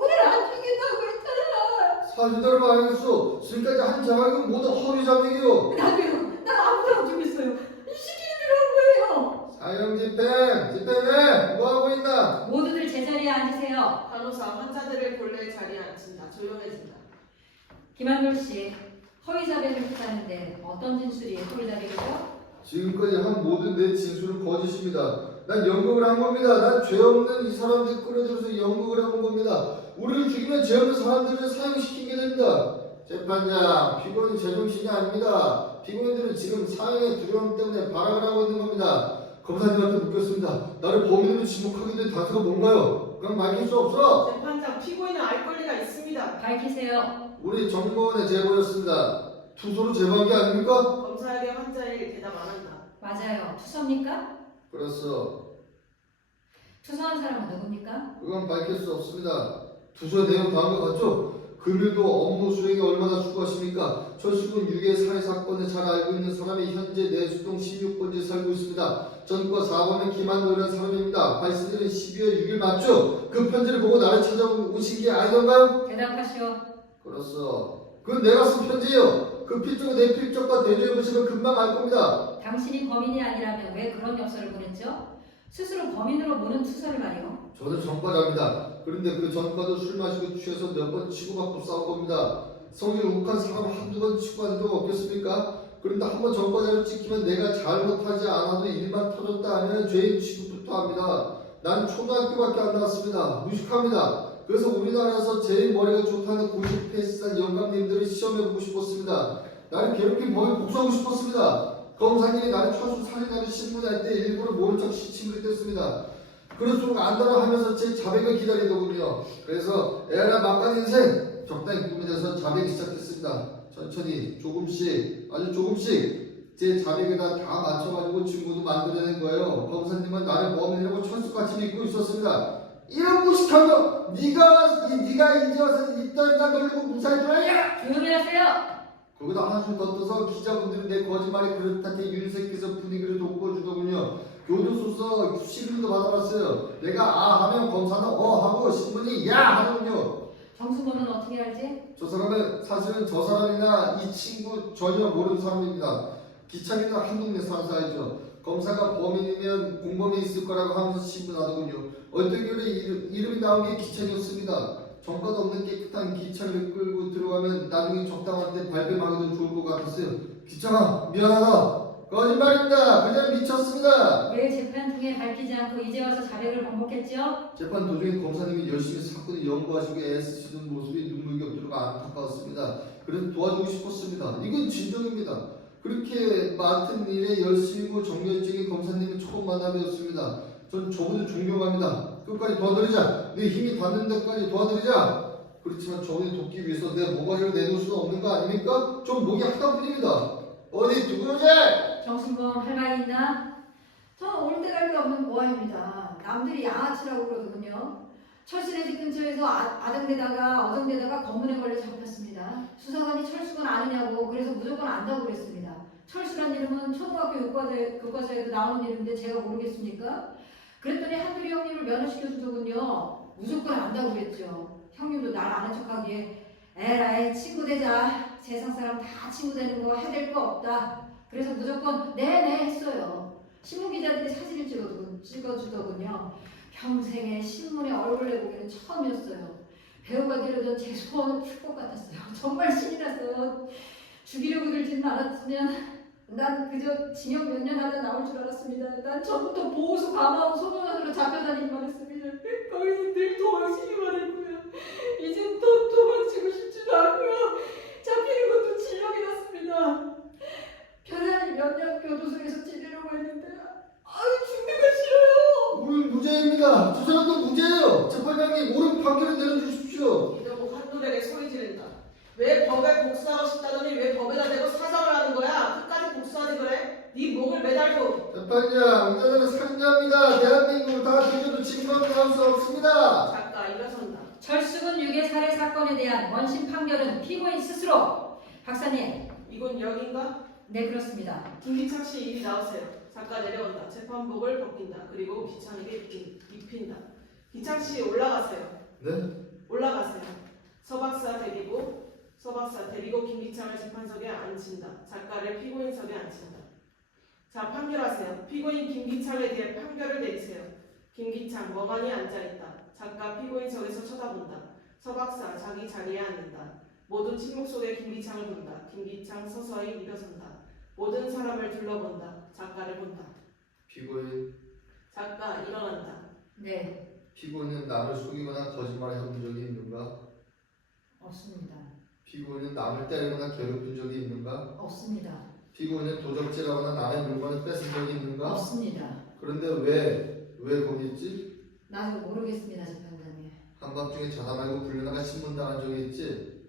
오늘 안 죽인다고 했잖아. 사진대로 알겠어. 지금까지 한 자막은 모두 허위 자백이요. 나도요. 난 아무도 안 죽였어요. 이 시키는 대로 한 거예요. 사형 집행! 뭐하고 있나? 모두들 제자리에 앉으세요. 간호사 환자들을 본래 자리에 앉힌다. 조용해진다. 김한돌 씨, 허위 자백을 했다는데 어떤 진술이 허위 자백이죠? 지금까지 한 모든 내 진술은 거짓입니다. 난 연극을 한 겁니다. 난 죄 없는 이 사람들 끌어들여서 연극을 해본 겁니다. 우리를 죽이면 죄 없는 사람들을 사형시키게 됩니다. 재판장, 피고인 제정신이 아닙니다. 피고인들은 지금 사형의 두려움 때문에 발악을 하고 있는 겁니다. 검사님한테 묻겠습니다. 나를 범인으로 지목하게 된 단서가 뭔가요? 그냥 밝힐 수 없어. 재판장 피고인은 알 권리가 있습니다. 밝히세요. 우리 정보원의 제보였습니다. 투소로 제보한 게 아닙니까? 검사에게 환자에게 대답 안 한다. 맞아요. 투서입니까? 그렇소. 투서한 사람은 누굽니까? 그건 밝힐 수 없습니다. 투소의 내용 다음과 같죠? 금일도 업무 수행이 얼마나 추구하십니까? 철수군 6의 살해 사건을 잘 알고 있는 사람이 현재 내수동 16번지에 살고 있습니다. 전과 4번은 김한도라는 사람입니다. 발신일은 12월 6일 맞죠? 그 편지를 보고 나를 찾아오신 게 아니던가요? 대답하시오. 그렇소. 그건 내가 쓴 편지예요. 그 필적과 내 필적과 대조해보시면 금방 알 겁니다. 당신이 범인이 아니라면 왜 그런 엽서를 보냈죠? 스스로 범인으로 보는 투서를 말이요. 저는 전과자입니다. 그런데 그 전과도 술 마시고 취해서 몇 번 치고받고 싸운 겁니다. 성질 욱한 사람 한두 번 치고한 적 없겠습니까? 그런데 한번 전과자를 찍히면 내가 잘못하지 않아도 일만 터졌다 하면 죄인 취급부터 합니다. 난 초등학교밖에 안 나왔습니다. 무식합니다. 그래서 우리나라에서 제일 머리가 좋다는 고시 패스한 영감님들을 시험해보고 싶었습니다. 나를 괴롭힌 범인 복수하고 싶었습니다. 검사님이 나를 철수 살인하는 신문할 때 일부러 모른 척 시침을 했습니다. 그럴수록 안다라 하면서 제 자백을 기다리더군요. 그래서 에라 막간 인생 적당히 꾸며내서 자백이 시작했습니다. 천천히 조금씩 아주 조금씩 제 자백에다 다 맞춰가지고 증거도 만들어낸 거예요. 검사님은 나를 범인이라고 철수같이 믿고 있었습니다. 이런 무식한 거 네가 이제 와서 이따위가 놀리고 무사히 들어야. 조용히 하세요. 거기다 한술 더 떠서 기자분들이 내 거짓말이 그렇다게 윤색해서 분위기를 돋궈주더군요. 교도소서 시비도 받아봤어요. 내가 아 하면 검사는 어 하고 신문이 야 하더군요. 정수범은 어떻게 알지? 저 사람은 사실은 저 사람이나 이 친구 전혀 모르는 사람입니다. 기창이나 한 동네 사는 사이죠. 검사가 범인이면 공범이 있을 거라고 하면서 신문하더군요. 어떤 결에 이름이 나온 게 기창이었습니다. 정과도 없는 깨끗한 기창을 끌고 들어가면 나중에 적당한 때 발뺌하기도 좋을 것 같았어요. 기창아 미안하다. 거짓말입니다. 그냥 미쳤습니다. 왜 재판 중에 밝히지 않고 이제 와서 자백을 반복했죠? 재판 도중에 검사님이 열심히 사건을 연구하시고 애쓰시는 모습이 눈물 겹들어가 안타까웠습니다. 그래서 도와주고 싶었습니다. 이건 진정입니다. 그렇게 맡은 일에 열심히고 정열적인 검사님을 처음 만나뵙었습니다. 전 저분을 존경합니다. 끝까지 도와드리자. 내 힘이 닿는 데까지 도와드리자. 그렇지만 저분을 돕기 위해서 내 모가지를 내놓을 수는 없는 거 아닙니까? 좀 목이 하나뿐입니다. 어디 누구지? 정순범 할 말이 있나? 저는 올 때 갈 데 없는 고아입니다. 남들이 양아치라고 그러더군요. 철수네 집 근처에서 어정되다가 검문에 걸려 잡혔습니다. 수사관이 철수건 아느냐고 그래서 무조건 안다고 그랬습니다. 철수란 이름은 초등학교 교과서에도 나오는 이름인데 제가 모르겠습니까? 그랬더니 한두리 형님을 면허시켜주더군요. 무조건 안다고 그랬죠. 형님도 날 아는 척하기에 에라이 친구 되자. 세상 사람 다 친구 되는 거 해댈 거 없다. 그래서 무조건 네네 했어요. 신문기자들이 사진을 찍어주더군요. 평생에 신문에 얼굴 내보기는 처음이었어요. 배우가 되려던 제 소원은 풀 것 같았어요. 정말 신이 났어요. 죽이려고 들지는 않았으면 난 그저 징역 몇 년 하다 나올 줄 알았습니다. 난 처음부터 보호소 감아온 소년으로 잡혀다니기만 했습니다. 거기서 늘 도망치기만 했고요. 이젠 더 도망치고 싶지도 않고요. 잡히는 것도 진력이 났습니다. 변호사님 몇 년 교도소에서 지내려고 했는데 죽는 거 싫어요. 우린 무죄입니다. 두 사람도 무죄예요. 재판장님 옳은 판결을 내려주십시오. 이러고 한돌에게 소리 지른다. 왜 법에 복수하고 싶다더니 왜 법에 잠깐만요. 의자들은 살인자입니다. 대한민국을 다 뒤져도 증거는 나올 수 없습니다. 작가 일어선다. 철수군 유괴 살해 사건에 대한 원심 판결은 피고인 스스로. 박사님. 이곳 여긴가? 네, 그렇습니다. 김기창 씨 이리 나오세요. 작가 내려온다. 재판복을 벗긴다. 그리고 기창에게 입힌다. 기창 씨 올라가세요. 네? 올라가세요. 서박사 데리고 김기창을 재판석에 앉힌다. 작가를 피고인석에 앉힌다. 자, 판결하세요. 피고인 김기창에 대해 판결을 내리세요. 김기창 멍하니 앉아있다. 작가 피고인석에서 쳐다본다. 서박사 자기 자리에 앉는다. 모든 침묵 속에 김기창을 본다. 김기창 서서히 일어선다. 모든 사람을 둘러본다. 작가를 본다. 피고인. 작가 일어난다. 네, 피고인은 남을 속이거나 거짓말을 해본 적이 있는가? 없습니다. 피고인은 남을 때리거나 괴롭힌 적이 있는가? 없습니다. 피고인은 도적질하거나 남의 물건을 뺏은 적이 있는가? 없습니다. 그런데 왜 거기 있지? 나도 모르겠습니다, 재판장님. 한밤중에 자다 말고 불려나가 신문당한 적이 있지?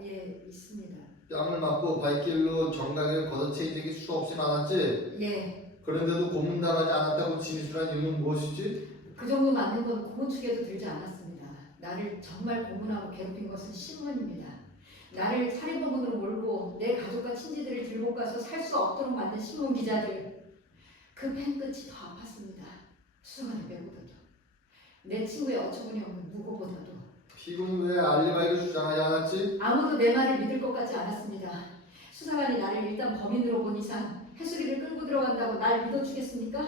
예, 있습니다. 뺨을 맞고 발길로 정강이를 걷어채인 적이 수없이 많았지? 예, 그런데도 고문당하지 않았다고 진술한 이유는 무엇이지? 그 정도 맞는 건 고문 축에도 들지 않았습니다. 나를 정말 고문하고 괴롭힌 것은 신문입니다. 나를 살인범으로 몰고 내 가족과 친지들을 들고 가서 살 수 없도록 만든 신문 기자들. 그 펜 끝이 더 아팠습니다. 수많은 배보다도. 내 친구의 어처구니 없는 무고보다도. 피고는 왜 알리바이를 주장하지 않았지? 아무도 내 말을 믿을 것 같지 않았습니다. 수사관이 나를 일단 범인으로 본 이상 해수기를 끌고 들어간다고 날 믿어주겠습니까?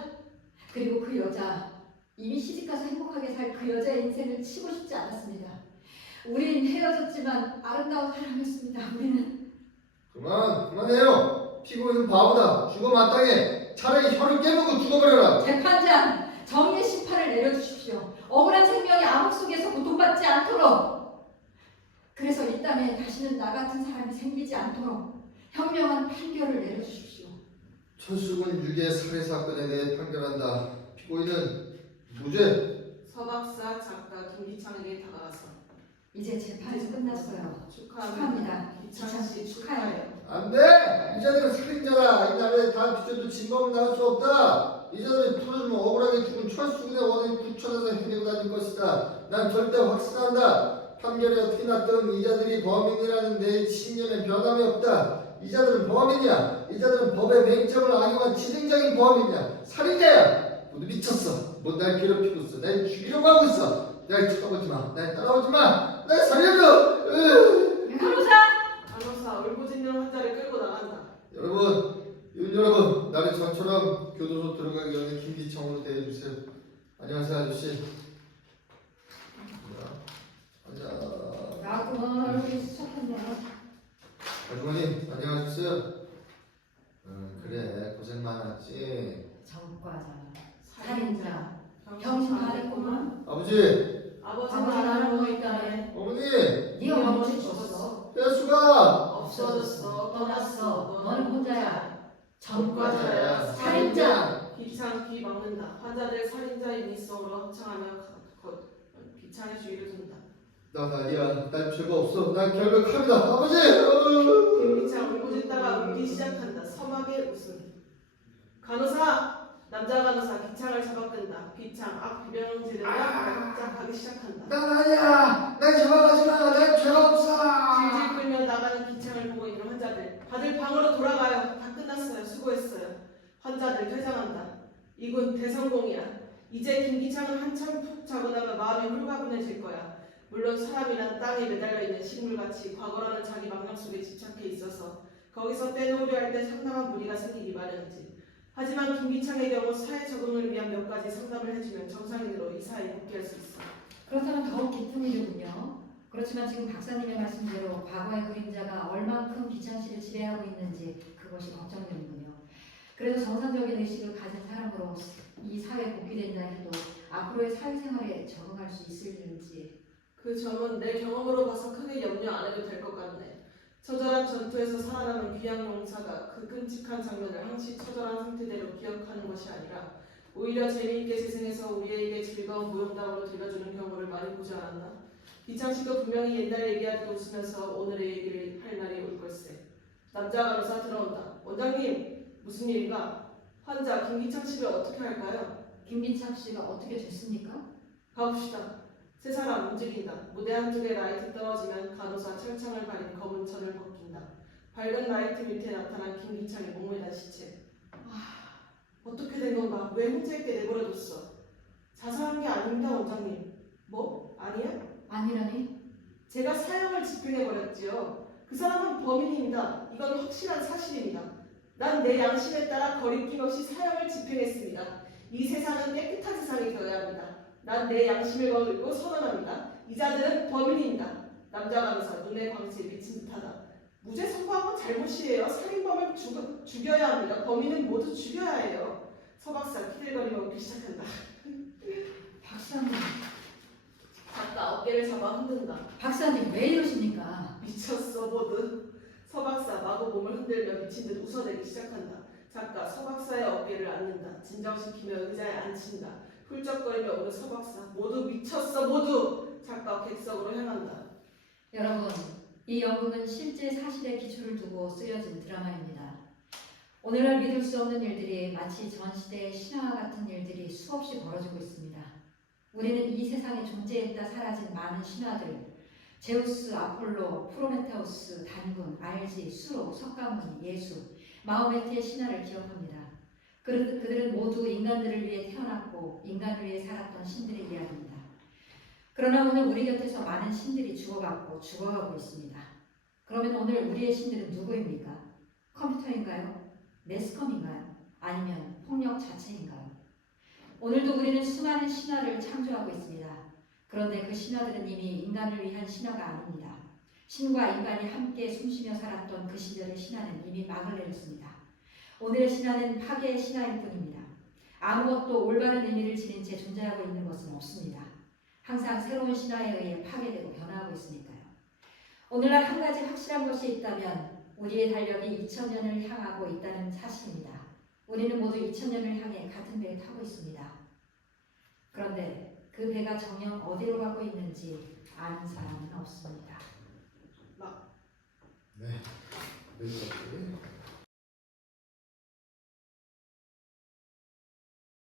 그리고 그 여자, 이미 시집가서 행복하게 살 그 여자의 인생을 치고 싶지 않았습니다. 우린 헤어졌지만 아름다운 사람이었습니다. 우리는. 그만해요. 피고인은 바보다. 죽어 마땅해. 차라리 혀를 깨물고 죽어버려라. 재판장, 정의의 심판을 내려주십시오. 억울한 생명이 암흑 속에서 고통받지 않도록. 그래서 이 땅에 다시는 나 같은 사람이 생기지 않도록 현명한 판결을 내려주십시오. 철수군 유괴 살해 사건에 대해 판결한다. 피고인은 무죄. 서박사 작가 김기창에게 다가가서 이제 재판이 끝났어요. 축하합니다. 기창 기창 씨 씨 축하해요. 축하해요. 안 돼! 이자들은 살인자다. 이 나라에 다 뒤져도 진범은 나올 수 없다. 이자들이 풀어주면 억울하게 죽은 철수군의 원인 구천에서 해내고 다닐 것이다. 난 절대 확신한다. 판결이 어떻게 났든 이자들이 범인이라는 내 신념에 변함이 없다. 이자들은 범인이야. 이자들은 법의 맹점을 악용한 지능적인 범인이야. 살인자야. 모두 미쳤어. 뭐 날 괴롭히고 있어. 날 죽이려고 하고 있어. 날 쳐다보지 마. 날 따라오지 마. 날 살려줘. 간호사 울부짖는 환자를 끌고 나간다. 여러분, 나를 전처럼 교도소 들어가기 전에 김기창으로 대해주세요. 안녕하세요, 아저씨. 앉아. 나 그만하기 시작했네요. 아주머니, 안녕하셨어요? 그래, 고생 많았지. 전과자, 살인자, 병신 병신 가랬구만. 아버지, 아버지는 안 하는 거 있다네. 어머니, 네가 멈춰 줬어. 뼈수가 없어졌어. 떠났어. 너는 혼자야. 전과자야. 살인자. 기창 귀 막는다. 환자들 살인자의 미성으로 합창하며 기창의 주위를 돈다. 난 아니야. 난 죄가 없어. 난 결백합니다. 아버지! 김기창 울부짖다가 울기 시작한다. 서막의 웃음. 간호사! 남자 간호사 기창을 잡아끈다. 기창 악 비명 지르며 발작하기 시작한다. 난 아니야. 날 잡아가지 마. 난 죄가 없어. 질질 끌며 나가는 기창을 보고 있는 환자들. 다들 방으로 돌아가요. 다 끝났어요. 수고했어요. 환자들 퇴장한다. 이군 대성공이야. 이제 김기창은 한참 푹 자고 나면 마음이 홀가분해질 거야. 물론 사람이란 땅에 매달려 있는 식물같이 과거라는 자기 망령 속에 집착해 있어서 거기서 떼놓으려 할 때 상당한 무리가 생기기 마련이지. 하지만 김기창의 경우 사회 적응을 위한 몇 가지 상담을 해주면 정상인으로 이 사회에 복귀할 수 있어. 그렇다면 더욱 기쁜 일이군요. 그렇지만 지금 박사님의 말씀대로 과거의 그림자가 얼만큼 기창 씨를 지배하고 있는지 그것이 걱정되는군요. 그래서 정상적인 의식을 가진 사람으로 이 사회에 복귀된다 해도 앞으로의 사회생활에 적응할 수 있을지. 그 점은 내 경험으로 봐서 크게 염려 안 해도 될 것 같네. 처절한 전투에서 살아남은 귀양 용사가 그 끔찍한 장면을 항시 처절한 상태대로 기억하는 것이 아니라 오히려 재미있게 재생해서 우리에게 즐거운 무용담으로 들려주는 경우를 많이 보지 않았나? 기창 씨도 분명히 옛날 얘기하듯 웃으면서 오늘의 얘기를 할 날이 올 걸세. 남자 간호사 들어온다. 원장님, 무슨 일인가? 환자 김기창 씨를 어떻게 할까요? 김기창 씨가 어떻게 됐습니까? 가봅시다. 세 사람 움직인다. 무대 한쪽에 라이트 떨어지면 간호사 철창을 가린 검은 천을 벗긴다. 밝은 라이트 밑에 나타난 김기창의 목매단 시체. 어떻게 된 건가? 왜 혼자 있게 내버려뒀어? 자살한 게 아닙니다, 원장님. 뭐? 아니야? 아니라니? 제가 사형을 집행해버렸지요. 그 사람은 범인입니다. 이건 확실한 사실입니다. 난 내 양심에 따라 거리낌 없이 사형을 집행했습니다. 이 세상은 깨끗한 세상이 되어야 합니다. 난 내 양심을 걸고 선언합니다. 이 자들은 범인입니다. 남자 간호사 눈에 광채 미친 듯하다. 무죄 선고한 건 잘못이에요. 살인범을 죽여야 합니다. 범인은 모두 죽여야 해요. 서 박사 키들거리며 웃기 시작한다. 박사님, 작가 어깨를 잡아 흔든다. 박사님 왜 이러십니까? 미쳤어 모두. 서 박사 마구 몸을 흔들며 미친 듯 웃어내기 시작한다. 작가 서 박사의 어깨를 앉는다. 진정시키며 의자에 앉힌다. 훌쩍거리며 오는 서 박사. 모두 미쳤어 모두. 작가 객석으로 향한다. 여러분, 이 연극은 실제 사실에 기초를 두고 쓰여진 드라마입니다. 오늘날 믿을 수 없는 일들이 마치 전 시대의 신화와 같은 일들이 수없이 벌어지고 있습니다. 우리는 이 세상에 존재했다 사라진 많은 신화들, 제우스, 아폴로, 프로메테우스, 단군, 알지, 수로, 석가모니, 예수, 마호메트의 신화를 기억합니다. 그들은 모두 인간들을 위해 태어났고 인간을 위해 살았던 신들의 이야기입니다. 그러나 오늘 우리 곁에서 많은 신들이 죽어가고 죽어가고 있습니다. 그러면 오늘 우리의 신들은 누구입니까? 컴퓨터인가요? 매스컴인가요? 아니면 폭력 자체인가요? 오늘도 우리는 수많은 신화를 창조하고 있습니다. 그런데 그 신화들은 이미 인간을 위한 신화가 아닙니다. 신과 인간이 함께 숨쉬며 살았던 그 시절의 신화는 이미 막을 내렸습니다. 오늘의 신화는 파괴의 신화일 뿐입니다. 아무것도 올바른 의미를 지닌 채 존재하고 있는 것은 없습니다. 항상 새로운 신화에 의해 파괴되고 변화하고 있으니까요. 오늘날 한 가지 확실한 것이 있다면 우리의 달력이 2000년을 향하고 있다는 사실입니다. 우리는 모두 2000년을 향해 같은 배에 타고 있습니다. 그런데 그 배가 정녕 어디로 가고 있는지 아는 사람은 없습니다. 네.